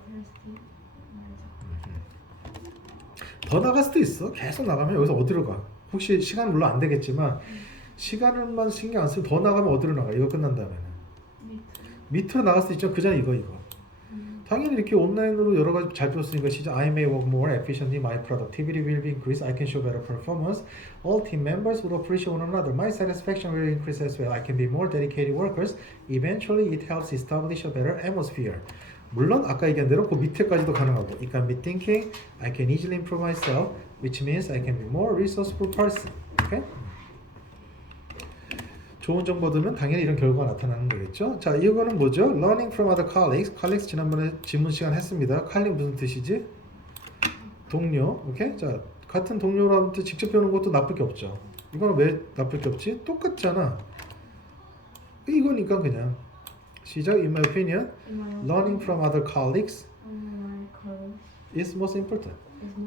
더 나갈 수도 있어. 계속 나가면 여기서 어디로 가? 혹시 시간 물론 안 되겠지만 시간을만 신경 안 쓰면 더 나가면 어디로 나가? 이거 끝난 다음에는 밑으로 나갈 수도 있죠. 그 전에 이거. 당연히 이렇게 온라인으로 여러 가지 잘 배웠으니까 시작. I may work more efficiently. My productivity will be increased. I can show better performance. All team members will appreciate one another. My satisfaction will increase as well. I can be more dedicated workers. Eventually, it helps establish a better atmosphere. 물론 아까 얘기한 대로 그 밑에까지도 가능하고. It can be thinking. I can easily improve myself, which means I can be more resourceful person. Okay? 좋은 정보 얻으면 당연히 이런 결과가 나타나는 거겠죠. 자, 이거는 뭐죠? Learning from other colleagues. colleagues 지난번에 지문 시간 했습니다. 칼링 무슨 뜻이지? 동료. 오케이? 자, 같은 동료한테 직접 배우는 것도 나쁠 게 없죠. 이거는 왜 나쁠 게 없지? 똑같잖아. 이거니까 그냥. 시작. In my opinion, learning from other colleagues is most important.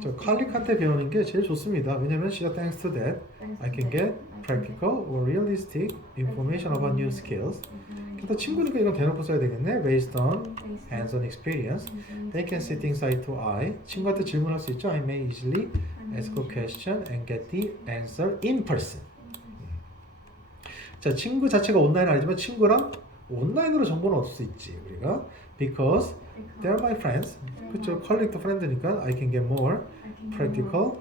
저 칼릭한테 배우는 게 제일 좋습니다. 왜냐면 시작. Thanks to that, I can get practical or realistic information about new skills. 그래서 친구니까 이건 대놓고 써야 되겠네. Based on hands-on experience, they can see things eye to eye. 친구한테 질문할 수 있죠. I may easily ask a question and get the answer in person. 자, 친구 자체가 온라인 아니지만 친구랑 온라인으로 정보는 얻을 수 있지 우리가. Because they're my friends. 그렇죠. 컬릭도 프렌드니까 I can get more practical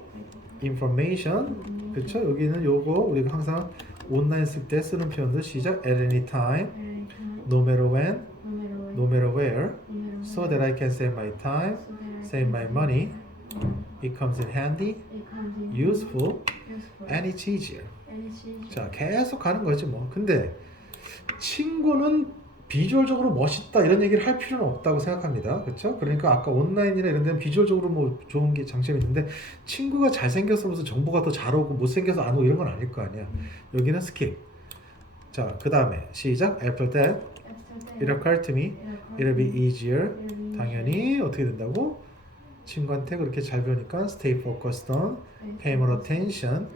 information. 그렇죠. 여기는 요거 우리가 항상 온라인 쓸 때 쓰는 표현들 시작. At any time, no matter when, no matter where, so that I can save my time, save my money. it comes in handy, It comes in useful, useful. and it's easier. And it's easy. 자, 계속 가는 거지 뭐. 근데 친구는 비주얼적으로 멋있다 이런 얘기를 할 필요는 없다고 생각합니다. 그렇죠? 그러니까 아까 온라인이나 이런 데는 비주얼적으로 뭐 좋은 게 장점이 있는데 친구가 잘생겨서 무슨 정보가 더 잘 오고 못생겨서 안 오고 이런 건 아닐 거 아니야. 여기는 스킵. 자, 그 다음에 시작. After that, After that, it occurred to me, it'll be easier. it'll be 당연히 어떻게 된다고? 친구한테 그렇게 잘 배우니까 stay focused on, pay more attention,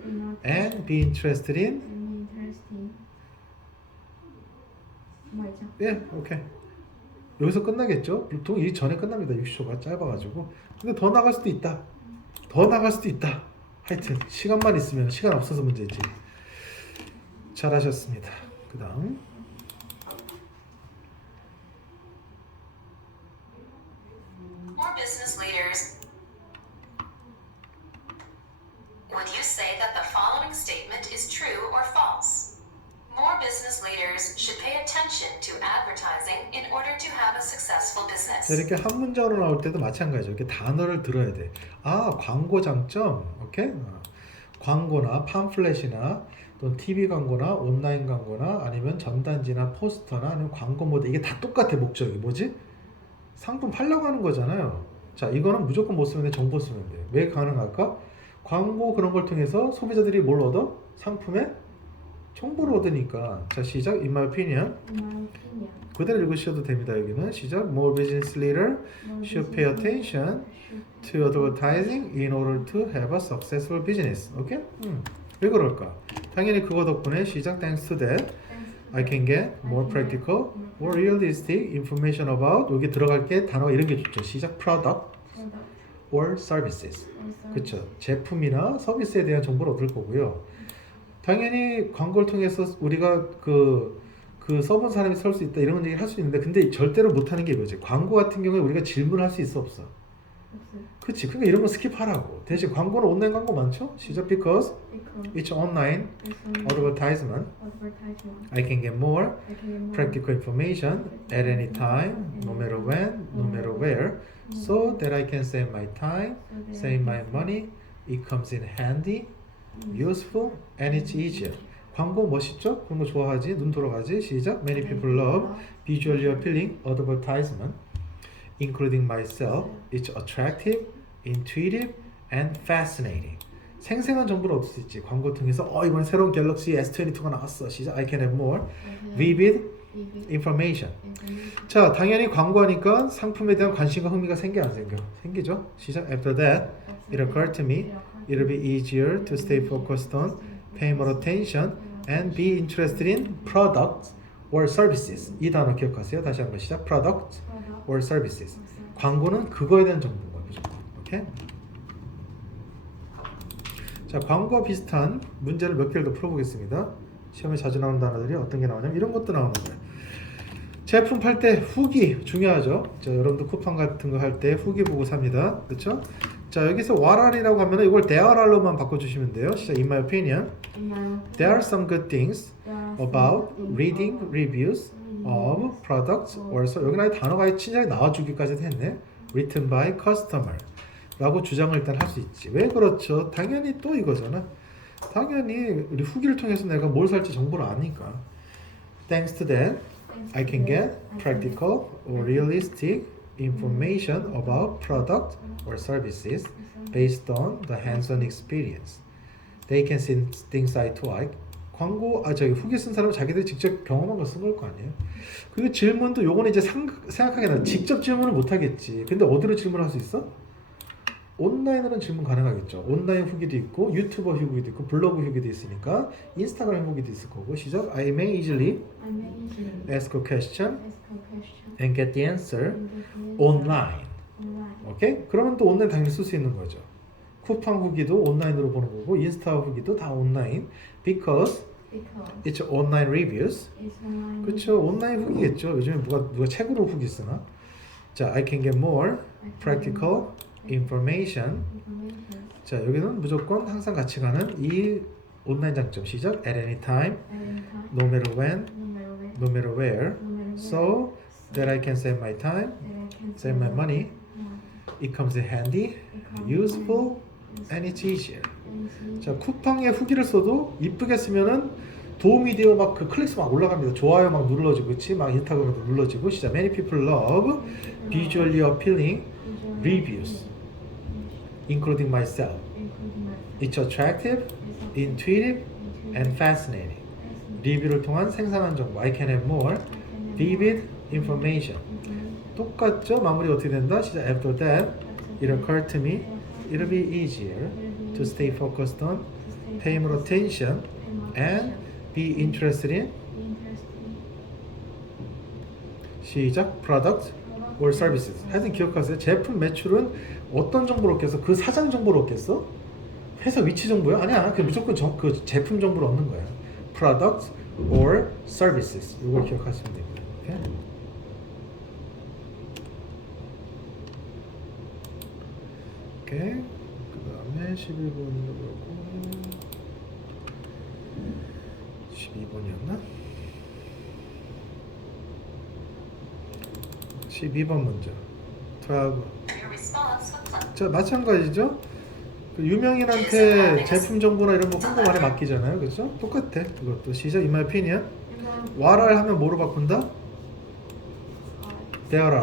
and be interested in. and interesting. 뭐죠? 예, 오케이. 여기서 끝나겠죠? 보통 이 전에 끝납니다. 60초가 짧아가지고. 근데 더 나갈 수도 있다. 더 나갈 수도 있다. 하여튼 시간만 있으면 시간 없어서 문제지. 잘하셨습니다. 그 다음 More business leaders. Would you say that the following statement is true or false? More business leaders should pay attention to advertising in order to have a successful business. 이렇게 한 문장으로 나올 때도 마찬가지죠. 이렇게 단어를 들어야 돼. 아, 광고 장점. 오케이? 광고나 팜플렛이나 또 TV 광고나 온라인 광고나 아니면 전단지나 포스터나 아니면 광고 모드 이게 다 똑같아 목적이 뭐지? 상품 팔려고 하는 거잖아요. 자, 이거는 무조건 못 쓰면 돼. 정보 쓰면 돼. 왜 가능할까? 광고 그런 걸 통해서 소비자들이 뭘 얻어? 상품의 정보를 얻으니까. 자, 시작. In my opinion. In my opinion, 그대로 읽으셔도 됩니다. 여기는 시작. More business leader more should business pay leaders attention should to advertising in order to have a successful business. 오케이? 왜 그럴까? 당연히 그거 덕분에 시작. Thanks to that, I can get more practical, more realistic information about 여기 들어갈 게 단어가 이런 게 좋죠. 시작. Product product or services. or service. 그렇죠. 제품이나 서비스에 대한 정보를 얻을 거고요. 당연히 광고를 통해서 우리가 그 써본 사람이 설 수 있다 이런 얘기를 할 수 있는데 근데 절대로 못하는 게 뭐지? 광고 같은 경우에 우리가 질문할 수 있어 없어? 없어요. 그치. 그러니까 이런 거 스킵하라고. 대신 광고는 온라인 광고 많죠? 시작. Because Because it's online it's on advertisement. advertisement. I can get more I can get more practical information at any time, no matter when, no matter where, so that I can save my time, so that save I my can money. It comes in handy, useful, and it's easier. 광고 멋있죠? 그런 거 좋아하지? 눈 돌아가지? 시작. Many people love visually appealing advertisement, including myself. It's attractive, intuitive, and fascinating. 생생한 정보를 얻을 수 있지. 광고 통해서 이번에 새로운 갤럭시 S22가 나왔어. 시작. I can have more vivid information. 자, 당연히 광고하니까 상품에 대한 관심과 흥미가 생겨 안 생겨? 생기죠. 시작. After that, it occurred to me, it'll be easier to stay focused on, pay more attention, and be interested in products or services. 이 단어 기억하세요. 다시 한번 시작. Products or services. 광고는 그거에 대한 정보인 거예요. 무조건. 오케이? 자, 광고와 비슷한 문제를 몇 개를 더 풀어보겠습니다. 시험에 자주 나오는 단어들이 어떤 게 나오냐면 이런 것도 나오는 거예요. 제품 팔 때 후기 중요하죠. 자, 여러분도 쿠팡 같은 거 할 때 후기 보고 삽니다. 그렇죠? 자, 여기서 what아re라고 하면 이걸 thereare로만 바꿔주시면 돼요. 시작. In my opinion, there are some good things about reading reviews of products or so 여기는 아예 단어가 친절히 나와주기까지 했네. Written by customer 라고 주장을 일단 할 수 있지. 왜 그렇죠? 당연히 또 이거잖아. 당연히 우리 후기를 통해서 내가 뭘 살지 정보를 아니까. Thanks to that, I can get practical or realistic information about product or services based on the hands-on experience. They can see things I like. 후기 쓴 사람은 자기들이 직접 경험한 걸 쓴 걸 거 아니에요. 그리고 질문도 요거는 이제 생각하게 나 직접 질문을 못 하겠지. 근데 어디로 질문할 수 있어? 온라인으로는 질문 가능하겠죠. 온라인 후기도 있고 유튜버 후기도 있고 블로그 후기도 있으니까 인스타그램 후기도 있을 거고. 시작. I may easily ask a question and get the answer online. 오케이? 그러면 또 온라인 당연히 쓸 수 있는 거죠. 쿠팡 후기도 온라인으로 보는 거고 인스타 후기도 다 온라인. Because it's online reviews. 그렇죠. 온라인 후기겠죠. 요즘에 누가 책으로 후기 쓰나? 자, I can get more practical information. 자, 여기는 무조건 항상 같이 가는 이 온라인 장점. 시작. At any time, no matter when, no matter where, so that I can save my time, save my money. It comes in handy, useful and it's easier. 자, 쿠팡에 후기를 써도 이쁘게 쓰면은 도움이 되어 막 그 클릭수 막 올라갑니다. 좋아요 막 눌러지고, 그치? 막 인스타그램도 눌러지고, 진짜 many people love visually appealing reviews, including myself. It's attractive, intuitive, and fascinating. 리뷰를 통한 생생한 정보. I can have more vivid information. 똑같죠? 마무리 어떻게 된다? 시작. After that, it occurred to me, it'll be easier to stay focused on, pay more attention, and be interested in 시작. product or services. 하여튼 기억하세요. 제품 매출은 어떤 정보를 얻겠어? 그 사장 정보를 얻겠어? 회사 위치 정보요? 아니야. 그 무조건 그 제품 정보를 얻는 거야. product or services. 이걸 기억하시면 됩니다. 오케이? 오케이. 그 다음에 11번으로 가고 12번이었나? 12번 먼저. 12. Your response with pleasure. 자, 마찬가지죠? 그 유명인한테 제품 정보나 이런 거 홍보 많이 맡기잖아요. 그렇죠? 똑같아. 그것도 시작. In my opinion. what are 하면 뭐로 바꾼다? There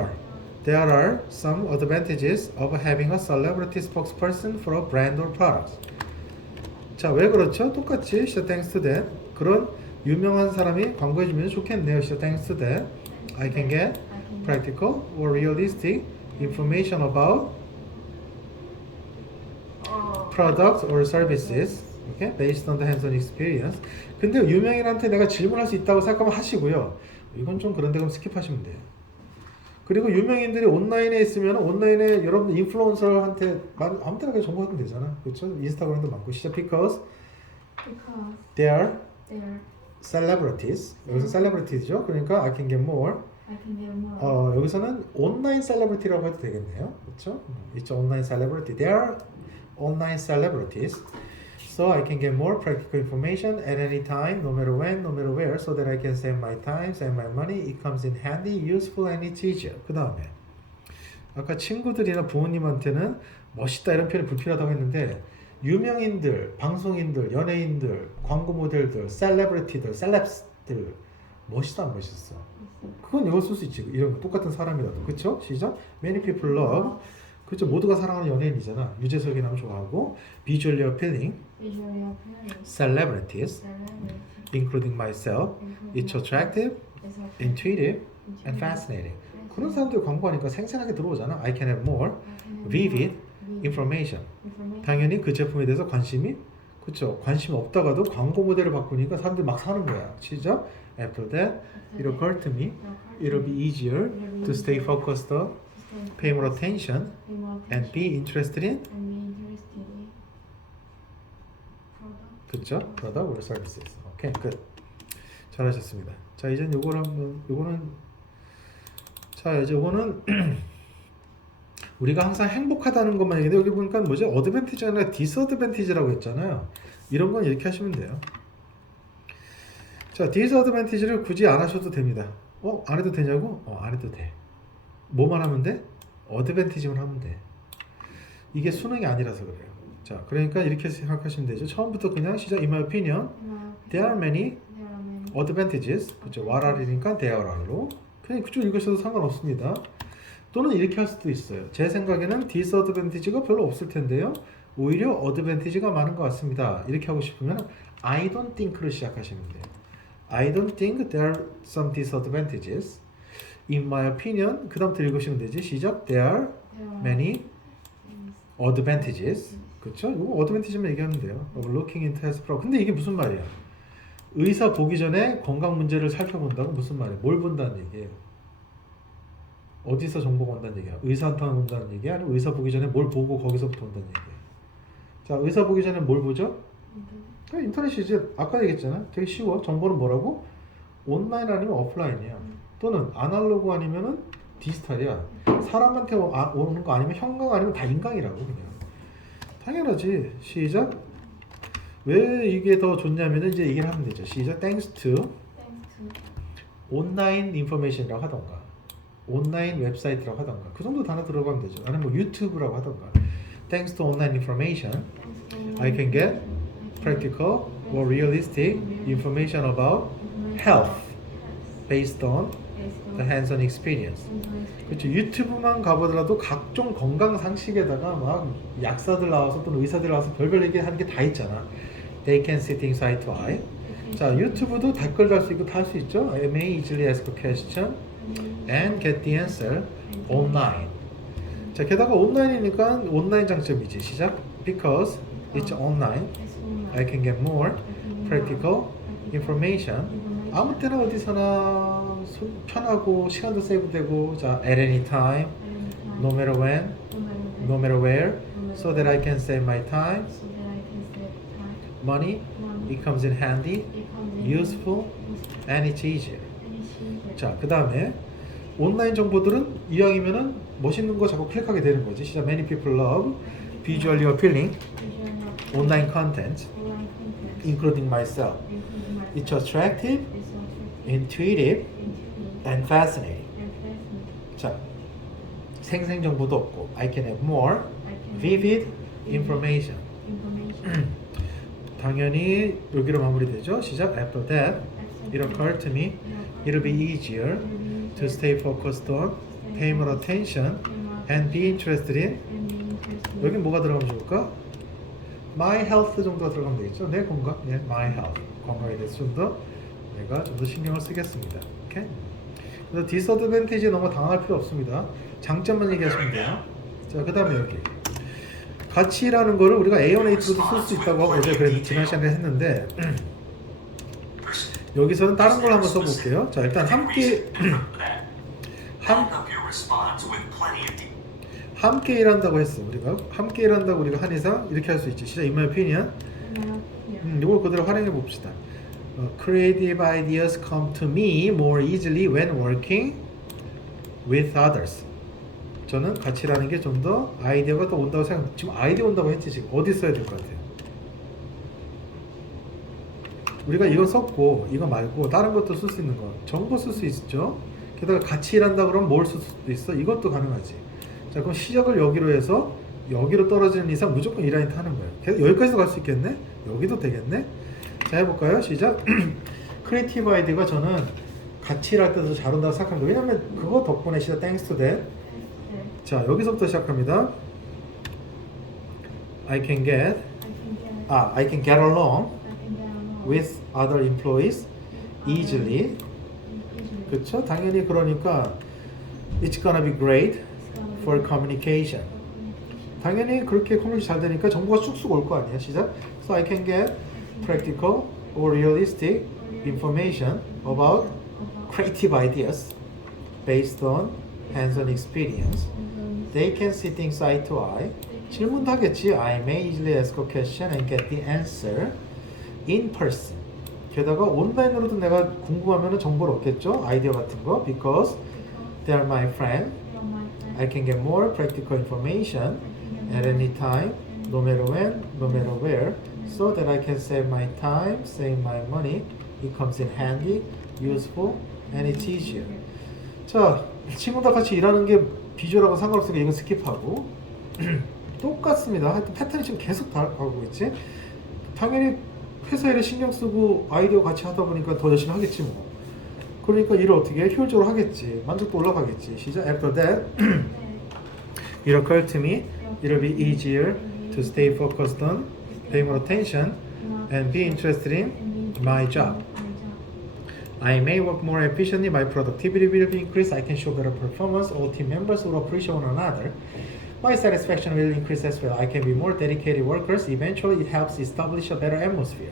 are some advantages of having a celebrity spokesperson for a brand or product. 자, 왜 그렇죠? 똑같이 시작. Thanks to that. 그런 유명한 사람이 광고해주면 좋겠네요. 시작. Thanks to that. I can get practical or realistic information about products or services, okay, based on the hands-on experience. 근데 유명인한테 내가 질문할 수 있다고 생각하면 하시고요. 이건 좀 그런데 그럼 스킵하시면 돼요. 그리고 유명인들이 온라인에 있으면 온라인에 여러분 인플루언서한테 아무 때나 그냥 정보 하면 되잖아. 그렇죠? 인스타그램도 많고. 시작. Because they are celebrities. 여기서 celebrities죠. 그러니까 I can get more. 여기서는 온라인 셀레브리티라고 해도 되겠네요. 그렇죠? It's online celebrity. They are online celebrities. So I can get more practical information at any time, no matter when, no matter where, so that I can save my time, save my money. It comes in handy, useful, and it's easier. 그 다음에 아까 친구들이나 부모님한테는 멋있다 이런 표현이 불필요하다고 했는데 유명인들, 방송인들, 연예인들, 광고 모델들, 셀레브리티들, 셀럽스들 멋있다 안 멋있어? 그건 이거 쓸 수 있지. 이런 똑같은 사람이라도. 그쵸? 시작. Many people love. 그쵸? 모두가 사랑하는 연예인이잖아. 유재석이 나면 좋아하고. Visually appealing. Celebrities. Including myself. It's attractive, intuitive, and fascinating. 그런 사람들 광고하니까 생생하게 들어오잖아. I can have more vivid information. 당연히 그 제품에 대해서 관심이 그쵸? 관심 없다가도 광고 모델을 바꾸니까 사람들 막 사는 거야. 시작. After that, it occurred to me, it'll be easier to stay focused on, pay more attention, and be interested in 그쵸? product or services. 오케이, 끝. 잘하셨습니다. 자, 이제 요걸 한번, 자, 이제 요거는 우리가 항상 행복하다는 것만 얘기해요. 여기 보니까 뭐지? 어드밴티지가 아니라 디스어드밴티지라고 했잖아요. 이런 건 이렇게 하시면 돼요. 자, 디스어드밴티지를 굳이 안 하셔도 됩니다. 안 해도 되냐고? 안 해도 돼. 뭐만 하면 돼? 어드밴티지만 하면 돼. 이게 수능이 아니라서 그래요. 자, 그러니까 이렇게 생각하시면 되죠. 처음부터 그냥 시작. In my opinion, there are many advantages. 그렇죠? what are니까 there are로. 그냥 그쪽 읽으셔도 상관없습니다. 또는 이렇게 할 수도 있어요. 제 생각에는 disadvantage가 별로 없을 텐데요. 오히려 advantage가 많은 것 같습니다. 이렇게 하고 싶으면 I don't think로 시작하시면 돼요. I don't think there are some disadvantages. In my opinion, 그 다음부터 읽으시면 되지. 시작. There are many advantages. 그렇죠? 이거 advantage만 얘기하면 돼요. Looking into health problem. 근데 이게 무슨 말이야? 의사 보기 전에 건강 문제를 살펴본다고 무슨 말이야? 뭘 본다는 얘기예요? 어디서 정보가 온다는 얘기야? 의사한테 온다는 얘기야? 아니면 의사 보기 전에 뭘 보고 거기서부터 온다는 얘기야? 자, 의사 보기 전에 뭘 보죠? 인터넷이지. 아까 얘기했잖아. 되게 쉬워. 정보는 뭐라고? 온라인 아니면 오프라인이야. 또는 아날로그 아니면은 디지털이야. 사람한테 오는 거 아니면 형광 아니면 다 인강이라고 그냥. 당연하지. 시작. 왜 이게 더 좋냐면은 이제 얘기를 하면 되죠. 시작. Thanks to 온라인 인포메이션이라고 하던가. 온라인 웹사이트라고 하던가. 그 정도 단어 들어가면 되죠. 아니면 뭐 유튜브라고 하던가. thanks to online information, I can get practical or realistic information about health based on the hands-on experience. 그렇죠. 유튜브만 가보더라도 각종 건강 상식에다가 막 약사들 나와서 또는 의사들 나와서 별별 얘기하는 게 다 있잖아. They can see things eye to eye. 자, 유튜브도 댓글 달 수 있고 다 할 수 있죠. I may easily ask a question and get the answer online. 자, 게다가 온라인이니까 온라인 장점이지. 시작. Because it's online, I can get more practical information. 아무 때나 어디서나 편하고 시간도 세이브되고. 자, at any time, no matter when, no matter where, so that I can save my time, money. It comes in handy, useful, and it's easier. 자, 그 다음에 온라인 정보들은 이왕이면은 멋있는 거 자꾸 클릭하게 되는 거지. 시작. Many people love visually appealing online content, including myself. It's attractive, intuitive, and fascinating. 자, 생생 정보도 없고 I can have more vivid information. 당연히 여기로 마무리되죠. 시작. After that, it occurred to me it'll be easier to stay focused on, pay more attention, and be interested in. 여기 뭐가 들어가면 좋을까? My health 정도가 들어가면 되겠죠. 내 건강, 네, my health. 건강에 대해서 좀 더 내가 좀 더 신경을 쓰겠습니다. 오케이? 그래서 디스어드밴티지에 너무 당할 필요 없습니다. 장점만 얘기하시면 돼요. 자, 그 다음에 여기 가치라는 거를 우리가 A1A2로도 쓸 수 있다고 어제 그래도 지난 시간에 했는데 여기서는 다른 걸 한번 써볼게요. 자, 일단 함께 함께 일한다고 했어. 우리가 함께 일한다고 우리가 한 이상 이렇게 할 수 있지. 시작. In my opinion. 이걸 그대로 활용해 봅시다. Creative ideas come to me more easily when working with others. 저는 가치라는 게 좀 더 아이디어가 더 온다고 생각합니다. 지금 아이디어 온다고 했지. 지금 어디 써야 될 것 같아요? 우리가 이거 썼고 이거 말고 다른 것도 쓸 수 있는 거 정보 쓸 수 있죠. 게다가 같이 일한다 그러면 뭘 쓸 수도 있어. 이것도 가능하지. 자, 그럼 시작을 여기로 해서 여기로 떨어지는 이상 무조건 이 라인 타는 거예요. 계속 여기까지도 갈 수 있겠네. 여기도 되겠네. 자, 해볼까요? 시작. 크리에이티브 아이디어가 저는 같이 일할 때도 잘 온다고 생각합니다. 왜냐면 그거 덕분에 시작. Thanks to that. 자, 여기서부터 시작합니다. I can get along with other employees easily. 그렇죠? 당연히 그러니까 it's gonna be great for communication. 당연히 그렇게 커뮤니케이션 잘 되니까 정보가 쑥쑥 올 거 아니에요. 시작. So I can get practical or realistic information about creative ideas based on hands-on experience. They can see things eye to eye. 질문도 하겠지. I may easily ask a question and get the answer in person. 게다가 온라인으로도 내가 궁금하면 정보를 얻겠죠. 아이디어 같은 거. Because they are my friend. I can get more practical information at any time, no matter when, no matter where, so that I can save my time, save my money. It comes in handy, useful, and it's easier. 자, 친구들 같이 일하는 게 비주얼하고 상관없으니까 이건 스킵하고 똑같습니다. 하여튼 패턴이 지금 계속 가고 있지. 당연히 회사 일에 신경 쓰고 아이디어 같이 하다 보니까 더 열심히 하겠지 뭐. 그러니까 일을 어떻게 해? 효율적으로 하겠지. 만족도 올라가겠지. 시작. After that, it occurred to me it'll be easier to stay focused on, pay more attention, and be interested in my job. I may work more efficiently, my productivity will be increased, I can show better performance, all team members will appreciate one another. My satisfaction will increase as well. I can be more dedicated workers. Eventually, it helps establish a better atmosphere.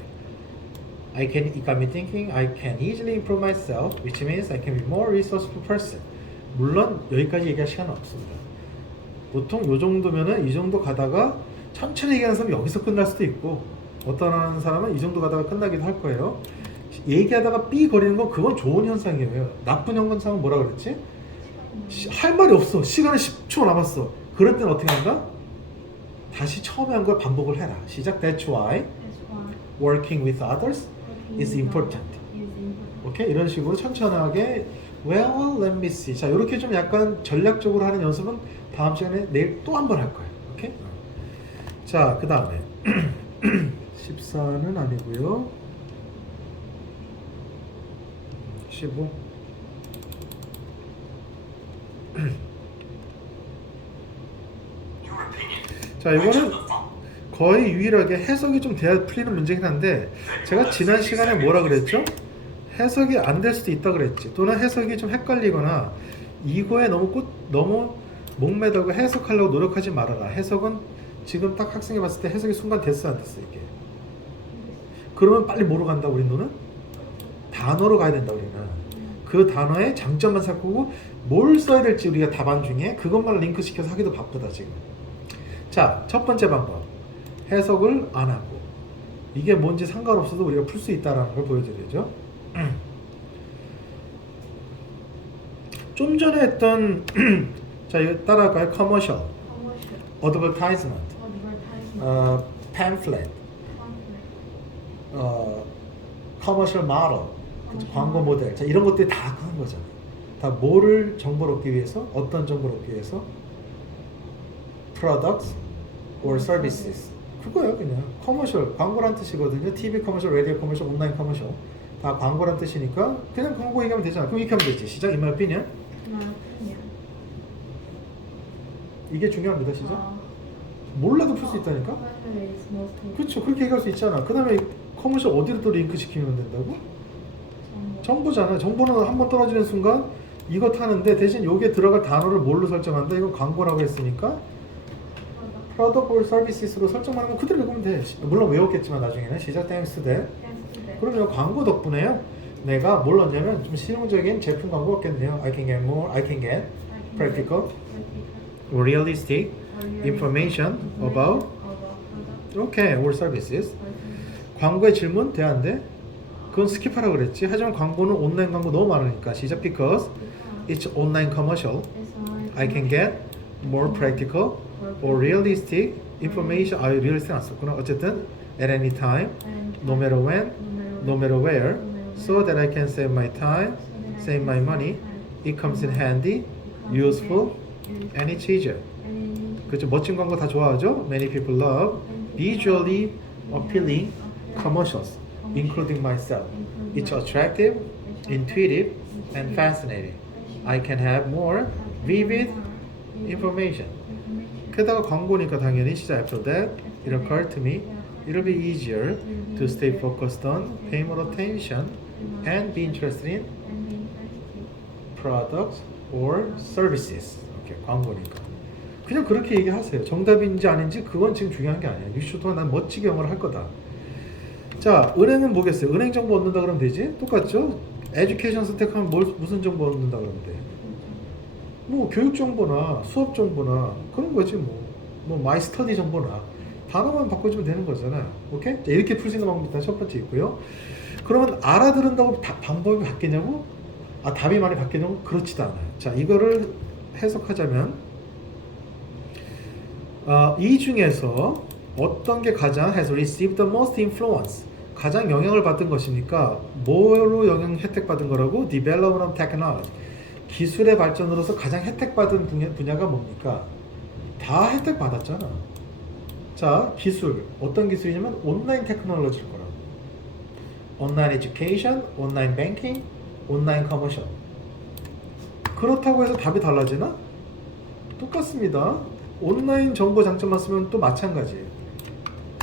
It got me thinking, I can easily improve myself, which means I can be more resourceful person. 물론 여기까지 얘기할 시간은 없습니다. 보통 요 정도면은 이 정도 가다가 천천히 얘기하는 사람은 여기서 끝날 수도 있고 어떤 사람은 이 정도 가다가 끝나기도 할 거예요. 얘기하다가 삐 거리는 건 그건 좋은 현상이에요. 나쁜 현상은 뭐라 그랬지? 할 말이 없어. 시간이 10초 남았어. 그럴 때는 어떻게 한다? 다시 처음에 한 걸 반복을 해라. 시작. That's why working with others is important. 오케이? 이런 식으로 천천하게 Well, let me see. 자, 이렇게 좀 약간 전략적으로 하는 연습은 다음 시간에 내일 또 한 번 할 거예요. 오케이? 자, 그 다음에 14는 아니고요. 15. Your opinion. 자, Which of 이거는 the following? 거의 유일하게 해석이 좀 돼야 풀리는 문제긴 한데 제가 지난 시간에 뭐라 그랬죠? 해석이 안 될 수도 있다 그랬지. 또는 해석이 좀 헷갈리거나 이거에 너무 목매다고 해석하려고 노력하지 말아라. 해석은 지금 딱 학생이 봤을 때 해석이 순간 됐어 안 됐어 이게. 그러면 빨리 뭐로 간다 우리 너는? 단어로 가야 된다 우리는. 그 단어의 장점만 살피고 뭘 써야 될지 우리가 답안 중에 그것만 링크 시켜서 하기도 바쁘다 지금. 자, 첫 번째 방법. 해석을 안 하고 이게 뭔지 상관없어도 우리가 풀 수 있다는 걸 보여드리죠. 좀 전에 했던 자, 이거 따라갈까요? commercial, 커머셜, advertisement, 어드버타이즈먼트, pamphlet, 팜플렛, commercial model, 광고 모델. 자, 이런 것들이 다 그런 거잖아요. 다 뭐를 정보를 얻기 위해서? 어떤 정보를 얻기 위해서? products or services. 그거예요, 그냥. commercial, 광고란 뜻이거든요. TV commercial, radio commercial, 온라인 commercial. 다 광고란 뜻이니까 그냥 광고 얘기하면 되잖아. 그럼 이렇게 하면 되지. 시작, in my opinion. 이게 중요합니다, 시작. 몰라도 풀 수 있다니까? 그렇죠. 그렇게 얘기할 수 있잖아. 그 다음에 커머셜 어디로 또 링크 시키면 된다고? 정보잖아. 정보는 한번 떨어지는 순간 이거 타는데 대신 여기에 들어갈 단어를 뭘로 설정한다? 이건 광고라고 했으니까 product or services로 설정만 하면 그대로 읽으면 돼. 물론 외웠겠지만 나중에는 시작 thanks to that. 그러면 광고 덕분에요. 내가 뭘 넣냐면 좀 실용적인 제품 광고 같겠네요. I can get more, I can get practical, realistic information about okay or services. 광고의 질문 돼 안 돼? 그건 스킵하라고 그랬지. 하지만 광고는 온라인 광고 너무 많으니까 시작 because it's online commercial. I can get more practical or realistic information. 아, realistic 안 썼구나. 어쨌든 at any time, no matter when, no matter where, so that I can save my time, save my money. It comes in handy, useful, and it's easier. 그렇죠. 멋진 광고 다 좋아하죠. Many people love visually appealing commercials, including myself. It's attractive, intuitive, and fascinating. I can have more vivid information. 게다가 광고니까 당연히 시작 after that, it occurred to me, it'll be easier to stay focused on, pay more attention, and be interested in products or services. 이렇게 광고니까. 그냥 그렇게 얘기하세요. 정답인지 아닌지 그건 지금 중요한 게 아니에요. 6초 동안 난 멋지게 영어를 할 거다. 자, 은행은 뭐겠어요? 은행 정보 얻는다 그러면 되지? 똑같죠? 에듀케이션 선택하면 무슨 정보 얻는다 그러면 돼? 뭐 교육 정보나 수업 정보나 그런 거지 뭐. 뭐 마이 스터디 정보나 단어만 바꿔주면 되는 거잖아요. 오케이? 자, 이렇게 풀 수 있는 방법이 일단 첫 번째 있고요. 그러면 알아들은다고 방법이 바뀌냐고? 아, 답이 많이 바뀌냐고? 그렇지도 않아요. 자, 이거를 해석하자면 이 중에서 어떤 게 가장 has received the most influence 가장 영향을 받은 것입니까? 뭐로 영향 혜택 받은 거라고? Development of technology 기술의 발전으로서 가장 혜택 받은 분야가 뭡니까? 다 혜택 받았잖아. 자, 기술 어떤 기술이냐면 온라인 테크놀로지일 거라고. 온라인 에듀케이션, 온라인 뱅킹, 온라인 커머셜. 그렇다고 해서 답이 달라지나? 똑같습니다. 온라인 정보 장점만 쓰면 또 마찬가지예요.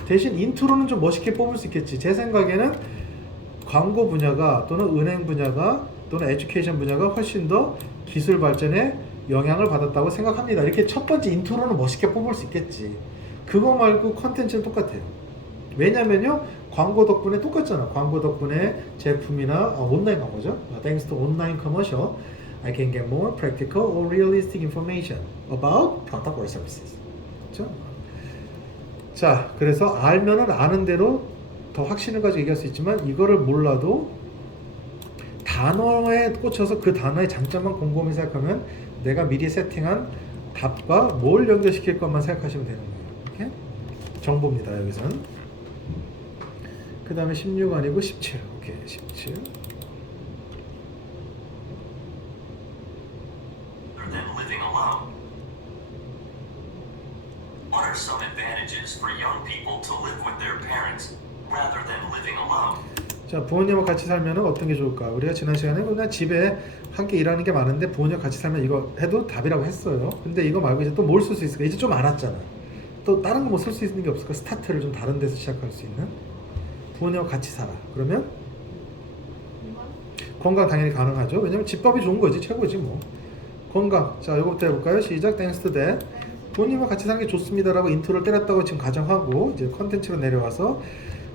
대신 인트로는 좀 멋있게 뽑을 수 있겠지. 제 생각에는 광고 분야가 또는 은행 분야가 또는 에듀케이션 분야가 훨씬 더 기술 발전에 영향을 받았다고 생각합니다. 이렇게 첫 번째 인트로는 멋있게 뽑을 수 있겠지. 그거 말고 컨텐츠는 똑같아요. 왜냐면요, 광고 덕분에 똑같잖아. 광고 덕분에 제품이나 온라인 광고죠. Thanks to online commercial, I can get more practical or realistic information about product or services. 그렇죠? 자, 그래서 알면은 아는 대로 더 확신을 가지고 얘기할 수 있지만 이거를 몰라도 단어에 꽂혀서 그 단어의 장점만 곰곰이 생각하면 내가 미리 세팅한 답과 뭘 연결시킬 것만 생각하시면 되는 거예요. 이렇게 정보입니다. 여기서는. 그 다음에 16 아니고 17. 오케이, 17. Than living alone. What are some advantages is for young people to live with their parents rather than living alone. 자, 부모님과 같이 살면 어떤 게 좋을까? 우리가 지난 시간에 그냥 집에 함께 일하는 게 많은데 부모님과 같이 살면 이거 해도 답이라고 했어요. 근데 이거 말고 이제 또 뭘 쓸 수 있을까? 이제 좀 알았잖아. 또 다른 거 뭐 쓸 수 있는 게 없을까? 스타트를 좀 다른 데서 시작할 수 있는. 부모님과 같이 살아. 그러면 건강 당연히 가능하죠. 왜냐면 집밥이 좋은 거지, 최고지 뭐. 건강. 자, 이거부터 해볼까요? 시작. Thanks to that. 부모님과 같이 사는 게 좋습니다라고 인트로를 때렸다고 지금 가정하고 이제 컨텐츠로 내려와서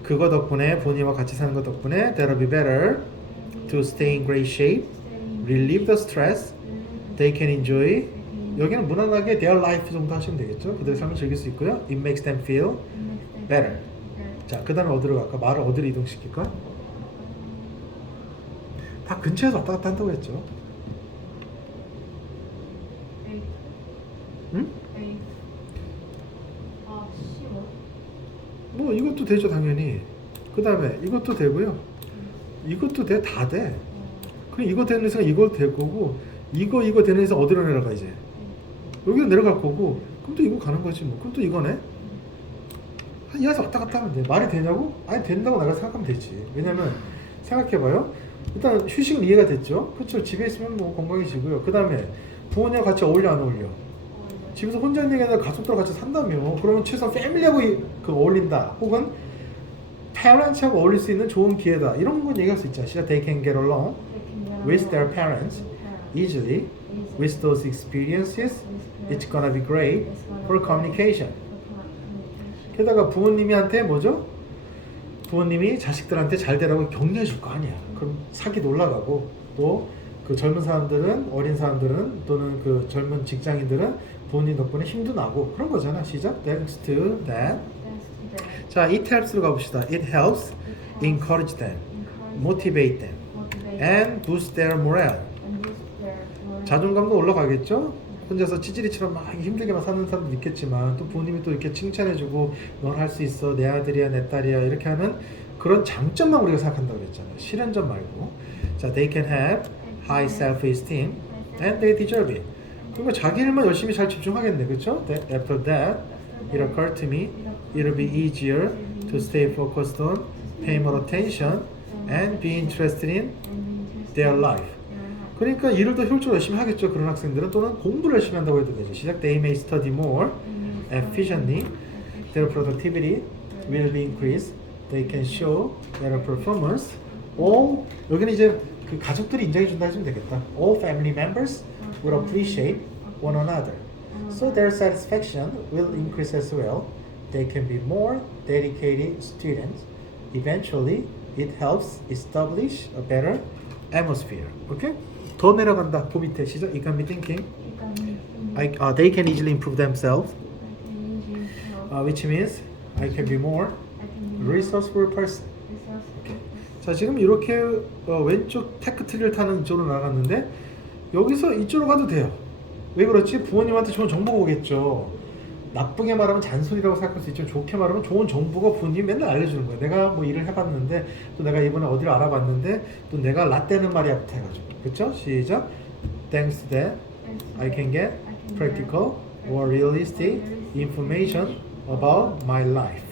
그거 덕분에 부모님과 같이 사는 것 덕분에 that'll be better to stay in great shape, relieve the stress, they can enjoy. 여기는 무난하게 their life 정도 하시면 되겠죠. 그들의 삶을 즐길 수 있고요. It makes them feel better. 자, 그 다음에 어디로 갈까? 말을 어디로 이동시킬까? 다 근처에서 왔다 갔다 한다고 했죠. 응? 아, 쉬워. 뭐 이것도 되죠 당연히. 그 다음에 이것도 되고요. 이것도 돼, 다 돼. 그럼 이거 되는 이상 이거 될 거고 이거 되는 이상 어디로 내려가 이제? 여기로 내려갈 거고 그럼 또 이거 가는 거지 뭐. 그럼 또 이거네. 이해서 왔다 갔다 하면 돼. 말이 되냐고? 아니 된다고 내가 생각하면 되지. 왜냐면 생각해봐요. 일단 휴식은 이해가 됐죠. 그렇죠. 집에 있으면 뭐 건강해지고요. 그 다음에 부모님과 같이 어울려 안 어울려? 집에서 혼자 있는 게 아니라 가족들과 같이 산다며. 그러면 최소한 패밀리하고 그 어울린다. 혹은 parents하고 어울릴 수 있는 좋은 기회다. 이런 건 얘기할 수 있잖아. 시작. They can get along with their parents easily. With those experiences, it's gonna be great for communication. 게다가 부모님한테 뭐죠? 부모님이 자식들한테 잘 되라고 격려해 줄 거 아니야. 그럼 사기도 올라가고 또 그 젊은 사람들은 어린 사람들은 또는 그 젊은 직장인들은 부모님 덕분에 힘도 나고 그런 거잖아. 시작. Thanks to that. 자, it helps로 가봅시다. It helps encourage them, motivate them, and boost their morale. 자존감도 올라가겠죠? 혼자서 찌질이처럼 막 힘들게만 사는 사람도 있겠지만 또 부모님이 또 이렇게 칭찬해주고 넌 할 수 있어, 내 아들이야, 내 딸이야 이렇게 하는 그런 장점만 우리가 생각한다고 그랬잖아요. 실현점 말고. 자, they can have high self-esteem and they deserve it. 그러니까 자기 일만 열심히 잘 집중하겠네, 그렇죠? After that, it occurred to me, it'll be easier to stay focused on, pay more attention, and be interested in their life. 그러니까 일을 더 효율적으로 열심히 하겠죠. 그런 학생들은 또는 공부를 열심히 한다고 해도 되죠. 시작. They may study more efficiently. Their productivity will be increased. They can show better performance. All 여기는 이제 그 가족들이 인정해 준다 해주면 되겠다. All family members will appreciate one another. So their satisfaction will increase as well. They can be more dedicated students. Eventually, it helps establish a better atmosphere. Okay? 더 내려간다. 그 밑에 시작. It can be thinking. They can easily improve themselves, which means I can be more resourceful person. Okay. 자, 지금 이렇게 왼쪽 테크 트리를 타는 이쪽으로 나갔는데 여기서 이쪽으로 가도 돼요. 왜 그렇지? 부모님한테 좋은 정보가 오겠죠. 나쁘게 말하면 잔소리라고 생각할 수 있지만 좋게 말하면 좋은 정보가 부모님이 맨날 알려주는 거예요. 내가 뭐 일을 해봤는데 또 내가 이번에 어디를 알아봤는데 또 내가 라떼는 말이야부터 해가지고 그쵸? 시작. Thanks to that, I can get practical or realistic information about my life.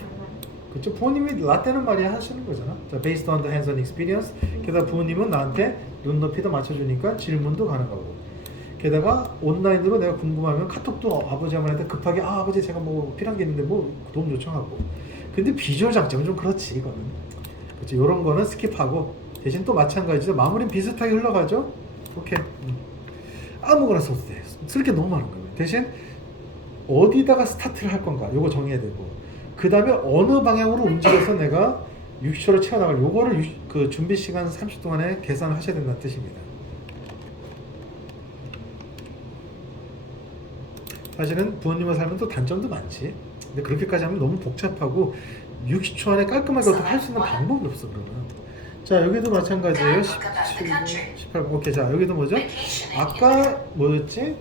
그쵸? 부모님이 라떼는 말이야 하시는 거잖아. 자, based on the hands-on experience. 게다가 부모님은 나한테 눈높이도 맞춰주니까 질문도 가능하고. 게다가 온라인으로 내가 궁금하면 카톡도 아버지 어머니한테 급하게 아버지 제가 뭐 필요한 게 있는데 뭐 도움 요청하고. 근데 비주얼 장점은 좀 그렇지 이거는. 그렇지. 이런 거는 스킵하고 대신 또 마찬가지죠. 마무리는 비슷하게 흘러가죠. 오케이. 아무거나 써도 돼. 쓸 게 너무 많은 거예요. 대신 어디다가 스타트를 할 건가 요거 정해야 되고 그 다음에 어느 방향으로 움직여서 내가 60초를 채워나갈 요거를 그 준비 시간 30분 동안에 계산을 하셔야 된다는 뜻입니다. 사실은 부모님과 살면 또 단점도 많지. 근데 그렇게까지 하면 너무 복잡하고 60초 안에 깔끔하게 어떻게 할 수 있는 방법이 없어 그러면. 자, 여기도 마찬가지예요. 18. 오케이. 자, 여기도 뭐죠? 아까 뭐였지?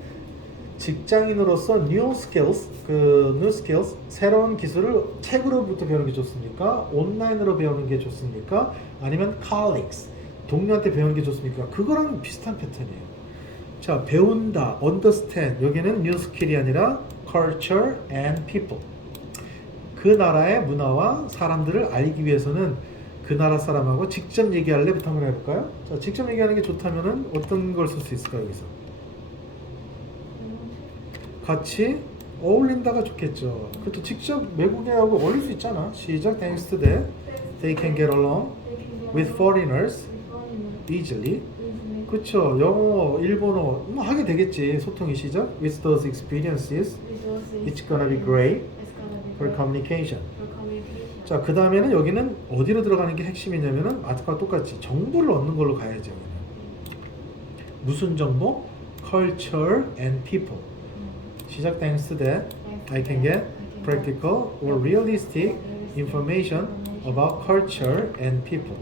직장인으로서 new skills, new skills, 새로운 기술을 책으로부터 배우는 게 좋습니까? 온라인으로 배우는 게 좋습니까? 아니면 colleagues, 동료한테 배우는 게 좋습니까? 그거랑 비슷한 패턴이에요. 자, 배운다, understand. 여기는 new skill이 아니라 culture and people. 그 나라의 문화와 사람들을 알기 위해서는 그 나라 사람하고 직접 얘기할래부터 한번 해볼까요? 자, 직접 얘기하는 게 좋다면은 어떤 걸 쓸 수 있을까요, 여기서? 같이 어울린다가 좋겠죠. 그것도 직접 외국인하고 어울릴 수 있잖아. 시작. Thanks to that, they can get along with foreigners easily. 그렇죠. 영어, 일본어 뭐 하게 되겠지. 소통이 시작. With those experiences, it's gonna be great for communication. 자, 그 다음에는 여기는 어디로 들어가는 게 핵심이냐면은 아까 똑같이 정보를 얻는 걸로 가야죠. 무슨 정보? Culture and people. 시작. Thanks to that, I can get practical or realistic information about culture and people.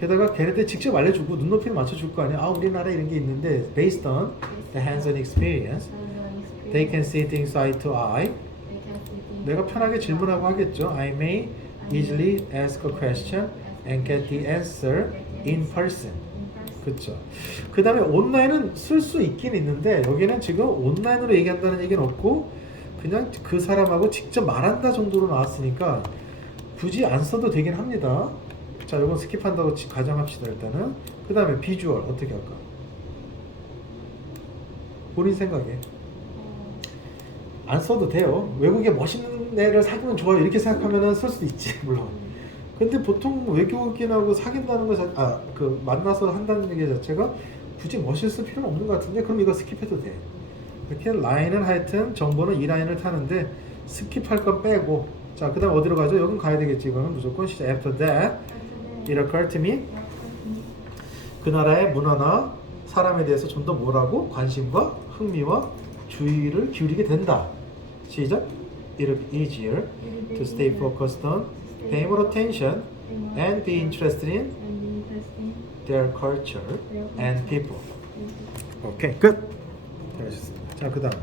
게다가 걔네들 직접 알려주고 눈높이를 맞춰줄 거 아니야. 아, 우리나라에 이런 게 있는데 based on the hands-on experience, they can see things eye to eye. 내가 편하게 질문하고 하겠죠. I may easily ask a question and get the answer in person. 그렇죠. 그 다음에 온라인은 쓸 수 있긴 있는데 여기는 지금 온라인으로 얘기한다는 얘기는 없고 그냥 그 사람하고 직접 말한다 정도로 나왔으니까 굳이 안 써도 되긴 합니다. 자, 이건 스킵한다고 가정합시다. 일단은 그 다음에 비주얼 어떻게 할까? 본인 생각에 안 써도 돼요. 외국에 멋있는 애를 사귀면 좋아요 이렇게 생각하면은 쓸 수도 있지 물론. 근데 보통 외국인하고 사귄다는 거 그 만나서 한다는 얘기 자체가 굳이 멋있을 필요는 없는 것 같은데 그럼 이거 스킵해도 돼. 이렇게 라인은 하여튼 정보는 이 라인을 타는데 스킵할 건 빼고. 자, 그 다음 어디로 가죠? 여긴 가야 되겠지. 이거는 무조건 시작. After that, it occurred to me. 그 나라의 문화나 사람에 대해서 좀 더 뭐라고 관심과 흥미와 주의를 기울이게 된다. 시작. It'll be easier to stay focused on, pay more attention, and be interested in their culture and people. 오케이, 끝. 잘하셨습니다. 자, 그 다음에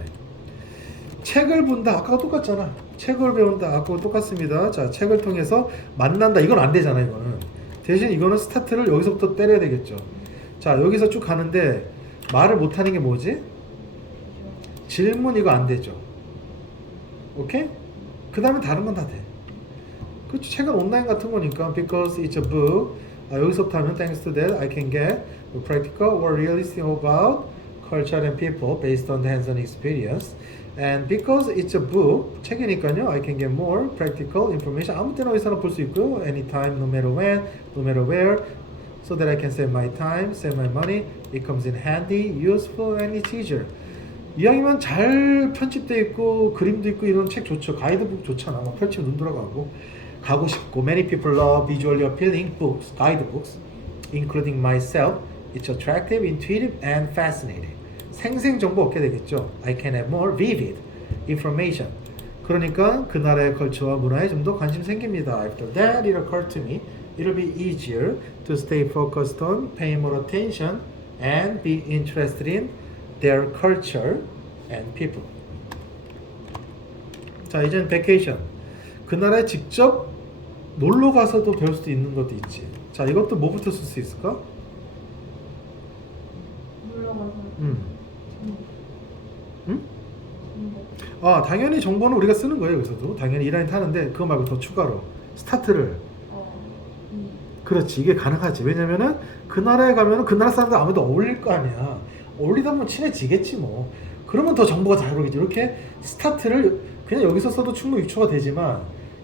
책을 본다. 아까가 똑같잖아. 책을 배운다. 아까와 똑같습니다. 자, 책을 통해서 만난다. 이건 안 되잖아. 이거는 대신 이거는 스타트를 여기서부터 때려야 되겠죠. 자, 여기서 쭉 가는데 말을 못하는 게 뭐지? 질문 이거 안 되죠. 오케이? 그 다음에 다른 건 다 돼. 그렇죠. 책은 온라인 같은 거니까 because it's a book. 여기서부터 하면 thanks to that I can get practical or realistic about culture and people based on the hands-on experience. And because it's a book, 책이니까요, I can get more practical information. 아무 때나 어디서나 볼 수 있고요. Anytime, no matter when, no matter where. So that I can save my time, save my money. It comes in handy, useful, and it's easier. 이왕이면 잘 편집되어 있고 그림도 있고 이런 책 좋죠. 가이드북 좋잖아. 막 펼치면 눈 돌아가고 가고 싶고. Many people love visually appealing books, guidebooks, including myself. It's attractive, intuitive, and fascinating. 생생 정보 얻게 되겠죠. I can have more vivid information. 그러니까 그 나라의 컬처와 문화에 좀 더 관심 생깁니다. After that, it occurred to me, it'll be easier to stay focused on, pay more attention, and be interested in their culture and people. 자, 이제는 vacation. 그 나라에 직접 놀러 가서도 배울 수도 있는 것도 있지. 자, 이것도 뭐부터 쓸 수 있을까? 물러가서 응? 당연히 정보는 우리가 쓰는 거예요. 여기서도 당연히 이 라인 타는데 그거 말고 더 추가로 스타트를. 그렇지, 이게 가능하지. 왜냐면은 그 나라에 가면은 그 나라 사람들 아무도 어울릴 거 아니야. 어울리다 보면 친해지겠지 뭐. 그러면 더 정보가 잘 오겠지. 이렇게 스타트를 그냥 여기서 써도 충분히 유추가 되지만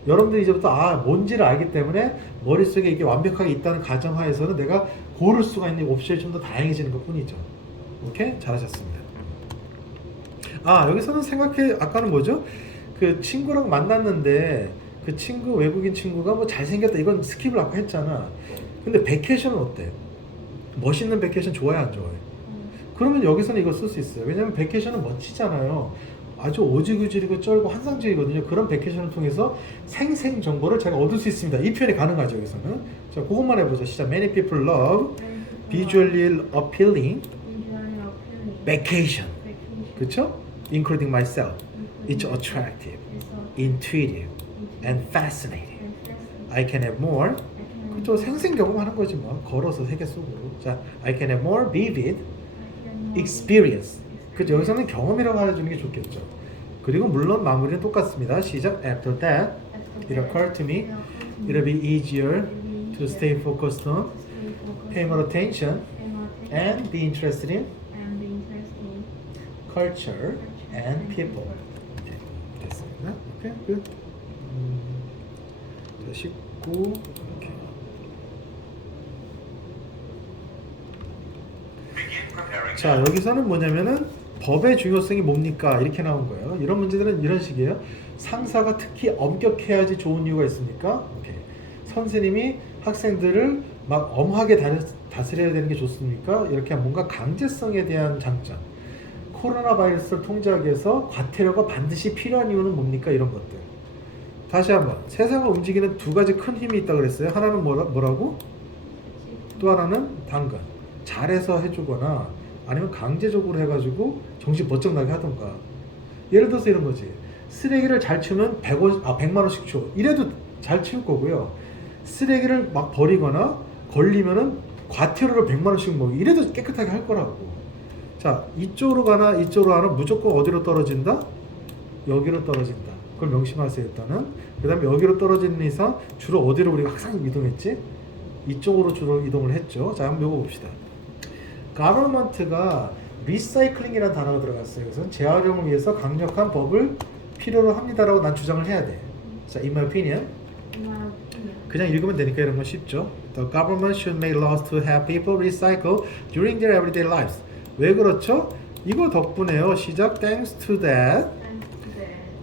여러분들이 이제부터 뭔지를 알기 때문에 머릿속에 이게 완벽하게 있다는 가정하에서는 내가 고를 수가 있는 옵션이 좀 더 다양해지는 것 뿐이죠. 오케이? 잘하셨습니다. 여기서는 생각해. 아까는 뭐죠? 그 친구랑 만났는데 그 친구, 외국인 친구가 뭐 잘생겼다. 이건 스킵을 아까 했잖아. 근데 베케이션은 어때? 멋있는 베케이션 좋아해, 안 좋아해? 그러면 여기서는 이거 쓸 수 있어요. 왜냐면 베케이션은 멋지잖아요. 아주 오지구지리고 쩔고 환상적이거든요. 그런 베케이션을 통해서 생생 정보를 제가 얻을 수 있습니다. 이 표현이 가능하죠, 여기서는. 자, 그것만 해보자. 시작. Many people love visually appealing vacation. 그쵸? Including myself. It's attractive, intuitive, and fascinating. I can have more. 그쵸? 생생 경험하는 거지 뭐. 걸어서 세계 속으로. 자, I can have more vivid experience. 그죠? 여기서는 경험이라고 알려주는 게 좋겠죠. 그리고 물론 마무리는 똑같습니다. 시작. After that, It occurred to me it'll be easier to stay focused on, pay more attention, and be interested in culture and people. 네, 됐습니다. 오케이, 끝. 자, 19. 이렇게. Begin preparing. 자, 여기서는 뭐냐면은 법의 중요성이 뭡니까? 이렇게 나온 거예요. 이런 문제들은 이런 식이에요. 상사가 특히 엄격해야지 좋은 이유가 있습니까? 오케이. 선생님이 학생들을 막 엄하게 다스려야 되는 게 좋습니까? 이렇게 뭔가 강제성에 대한 장점. 코로나 바이러스를 통제하기 위해서 과태료가 반드시 필요한 이유는 뭡니까? 이런 것들. 다시 한번 세상을 움직이는 두 가지 큰 힘이 있다고 그랬어요. 하나는 뭐라고? 또 하나는 당근. 잘해서 해주거나 아니면 강제적으로 해가지고 정신 번쩍 나게 하던가. 예를 들어서 이런 거지. 쓰레기를 잘 치우면 100만 원씩 줘. 이래도 잘 치울 거고요. 쓰레기를 막 버리거나 걸리면은 과태료를 100만 원씩 먹이. 이래도 깨끗하게 할 거라고. 자, 이쪽으로 가나 이쪽으로 가나 무조건 어디로 떨어진다? 여기로 떨어진다. 그걸 명심하세요. 일단은. 그 다음에 여기로 떨어지는 이상 주로 어디로 우리가 항상 이동했지? 이쪽으로 주로 이동을 했죠. 자, 한번 이거 봅시다. government가 리사이클링이라는 단어가 들어갔어요. 그래서 재활용을 위해서 강력한 법을 필요로 합니다라고 난 주장을 해야 돼. 자, in my opinion. 그냥 읽으면 되니까 이런 건 쉽죠. The government should make laws to help people recycle during their everyday lives. 왜 그렇죠? 이거 덕분에요. 시작. Thanks to that,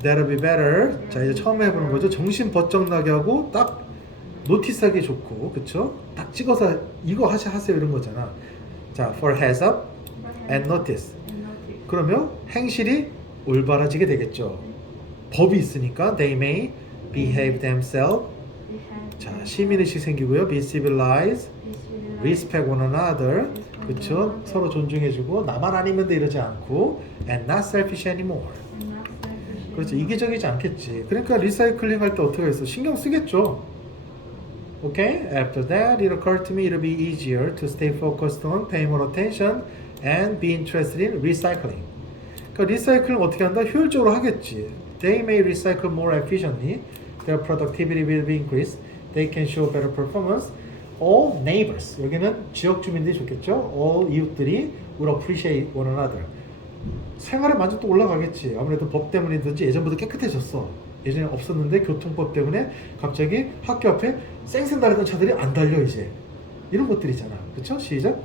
that'll be better. 자, 이제 처음 해보는 거죠. 정신 번쩍 나게 하고 딱 노티스하기 좋고, 그쵸? 딱 찍어서 이거 하세요 이런 거잖아. 자, for heads up and notice. 그러면 행실이 올바라지게 되겠죠. 법이 있으니까 they may behave themselves. 자, 시민의식 생기고요. be civilized, respect one another. 그쵸? 서로 존중해주고 나만 아니면 돼 이러지 않고 and not selfish anymore. 그렇죠. 이기적이지 않겠지. 그러니까 리사이클링 할 때 어떻게 했어? 신경 쓰겠죠. Okay? After that, it occurred to me it'll be easier to stay focused on, pay more attention, and be interested in recycling. 그러니까 리사이클링 어떻게 한다? 효율적으로 하겠지. They may recycle more efficiently. Their productivity will be increased. They can show better performance. All neighbors. 여기는 지역 주민들이 좋겠죠. All 이웃들이 will appreciate one another. 생활의 만족도 올라가겠지. 아무래도 법 때문이든지 예전보다 깨끗해졌어. 예전에 없었는데 교통법 때문에 갑자기 학교 앞에 쌩쌩 달리던 차들이 안 달려 이제. 이런 것들이잖아. 그쵸? 시작.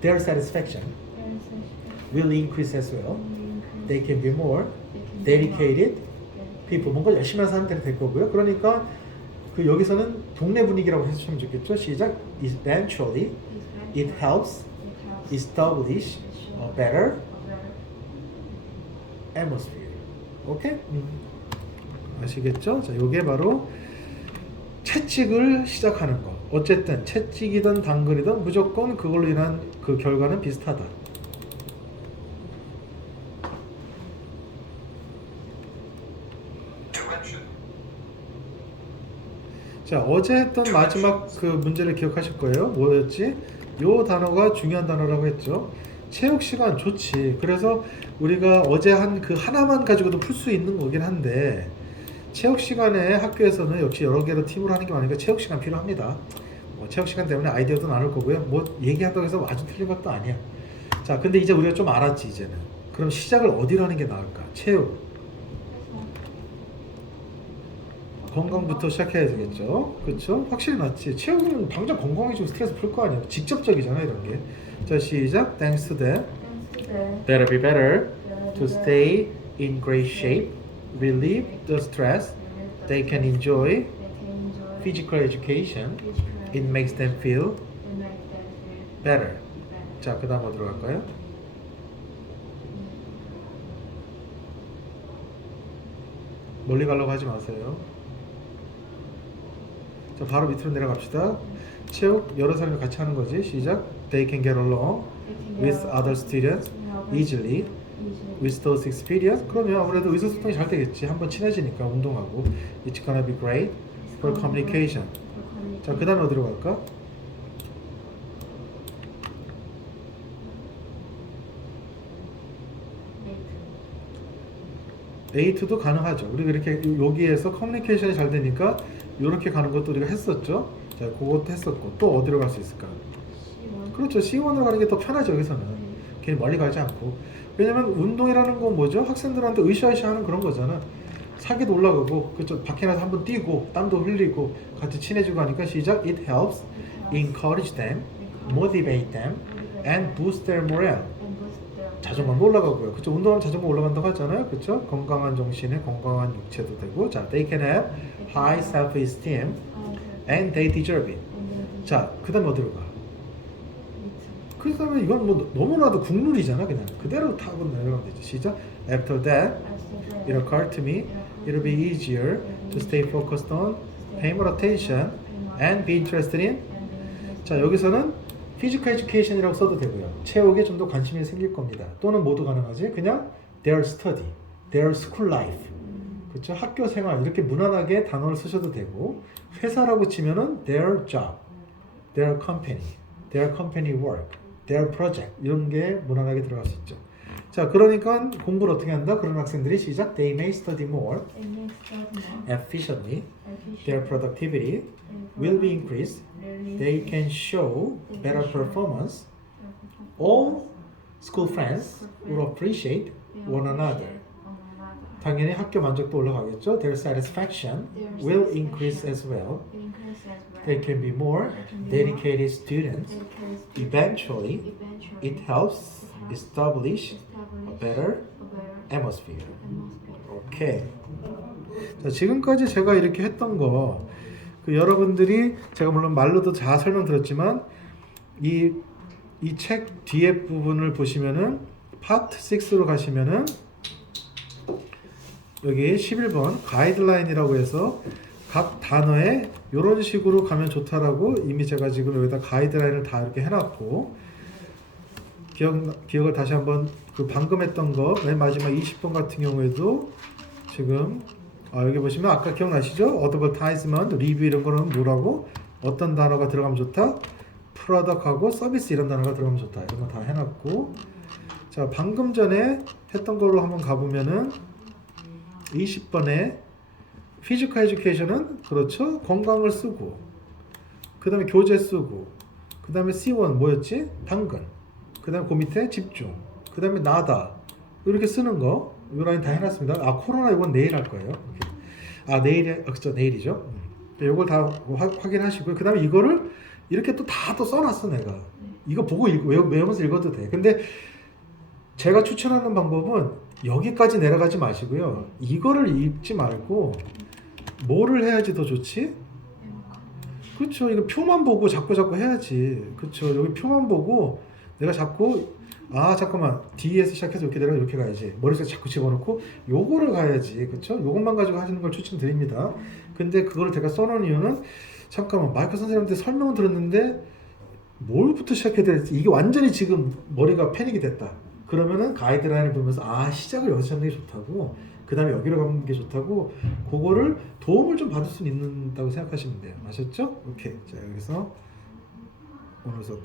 Their satisfaction will increase as well. They can be more dedicated people. 뭔가 열심히 하는 사람들이 될 거고요. 그러니까 그 여기서는 동네 분위기라고 해주시면 좋겠죠. 시작. Eventually, it helps establish a better atmosphere. 오케이? 아시겠죠? 자, 요게 바로 채찍을 시작하는 거. 어쨌든 채찍이든 당근이든 무조건 그걸로 인한 그 결과는 비슷하다. Direction. 자, 어제 했던 마지막 그 문제를 기억하실 거예요. 뭐였지? 요 단어가 중요한 단어라고 했죠. 체육 시간 좋지. 그래서 우리가 어제 한 그 하나만 가지고도 풀 수 있는 거긴 한데 체육 시간에 학교에서는 역시 여러 개로 팀으로 하는 게 많으니까 체육 시간 필요합니다. 뭐 체육 시간 때문에 아이디어도 나눌 거고요. 뭐 얘기한다고 해서 아주 틀린 것도 아니야. 자, 근데 이제 우리가 좀 알았지 이제는. 그럼 시작을 어디로 하는 게 나을까? 체육. 건강부터 시작해야 되겠죠. 그렇죠? 확실히 낫지. 체육은 당장 건강해지고 스트레스 풀 거 아니야. 직접적이잖아 이런 게. 자, 시작. Thanks to that, that'll be better to stay in great shape, relieve the stress. They can enjoy physical education. It makes them feel better. 자, 그 다음 어디로 갈까요? 멀리 가려고 하지 마세요. 자, 바로 밑으로 내려갑시다. 체육 여러 사람이 같이 하는 거지. 시작. They can get along with other students easily with those experience. 그러면 아무래도 의사소통이 잘 되겠지. 한번 친해지니까 운동하고. It's gonna be great for communication. 자, 그 다음에 어디로 갈까? A2도 가능하죠. 우리가 이렇게 여기에서 커뮤니케이션이 잘 되니까 이렇게 가는 것도 우리가 했었죠. 자, 그것도 했었고 또 어디로 갈 수 있을까? C1. 그렇죠. C1으로 가는 게 더 편하죠. 여기서는 괜히 멀리 가지 않고. 왜냐면 운동이라는 건 뭐죠? 학생들한테 으쌰으쌰하는 그런 거잖아. 사기도 올라가고 그렇죠. 밖에 나서 한번 뛰고 땀도 흘리고 같이 친해지고 하니까 시작. It helps encourage them, motivate them, and boost their morale. 자존감도 올라가고요. 그쵸? 운동하면 자존감 올라간다고 하잖아요. 그쵸? 건강한 정신에 건강한 육체도 되고. 자, they can have high self-esteem and they deserve it. 자, 그 다음에 어디로 가? 그렇다면 이건 뭐 너무나도 국룰이잖아. 그냥 그대로 타고 내려가면 되죠. 시작. After that, it occurred to me, it'll be easier to stay focused on, pay more attention, and be interested in. 자, 여기서는 피지컬 에듀케이션이라고 써도 되고요. 체육에 좀 더 관심이 생길 겁니다. 또는 모두 가능하지. 그냥 their study, their school life. 그렇죠? 학교 생활 이렇게 무난하게 단어를 쓰셔도 되고 회사라고 치면은 their job, their company work, their project 이런 게 무난하게 들어갈 수 있죠. 자, 그러니까 공부를 어떻게 한다? 그런 학생들이 시작. They may study more efficiently. Their productivity will be increased. They can show better performance. All school friends will appreciate one another. 당연히 학교 만족도 올라가겠죠. Their satisfaction will increase as well. They can be more dedicated students. Eventually, it helps establish a better atmosphere. 오케이. 자, 지금까지 제가 이렇게 했던 거, 여러분들이 제가 물론 말로도 다 설명드렸지만 이 책 뒤에 부분을 보시면은 파트 6로 가시면은 여기 11번 가이드라인이라고 해서 각 단어에 이런 식으로 가면 좋다라고 이미 제가 지금 여기다 가이드라인을 다 이렇게 해놨고 기억을 다시 한번 그 방금 했던 거 맨 마지막 20번 같은 경우에도 지금 여기 보시면 아까 기억나시죠? advertisement, 리뷰 이런 거는 뭐라고? 어떤 단어가 들어가면 좋다? product하고 서비스 이런 단어가 들어가면 좋다. 이런 거 다 해놨고 자 방금 전에 했던 걸로 한번 가보면은 20번에 피지컬 에듀케이션은 그렇죠? 건강을 쓰고 그 다음에 교재 쓰고 그 다음에 C1 뭐였지? 당근 그 다음에 그 밑에 집중 그 다음에 나다 이렇게 쓰는 거 이 라인 다 해놨습니다. 코로나 이건 내일 할 거예요. 그렇죠. 내일이죠. 이걸 다 확인하시고요. 그 다음에 이거를 이렇게 또 다 또 써놨어 내가. 이거 보고 외우면서 읽어도 돼. 근데 제가 추천하는 방법은 여기까지 내려가지 마시고요. 이거를 읽지 말고 뭐를 해야지 더 좋지? 그렇죠. 이거 표만 보고 자꾸 해야지. 그렇죠. 여기 표만 보고 내가 자꾸 잠깐만 D에서 시작해서 이렇게 내려가 이렇게 가야지. 머릿속에 자꾸 집어넣고 요거를 가야지. 그렇죠? 요것만 가지고 하시는 걸 추천드립니다. 근데 그거를 제가 써놓은 이유는 잠깐만 마이크 선생님한테 설명을 들었는데 뭘부터 시작해야 될지 이게 완전히 지금 머리가 패닉이 됐다. 그러면은 가이드라인을 보면서 시작을 여기서 하는 게 좋다고 그 다음에 여기로 가는 게 좋다고 그거를 도움을 좀 받을 수 있다고 생각하시면 돼요. 아셨죠? 오케이. 자 여기서 오늘 수업 끝.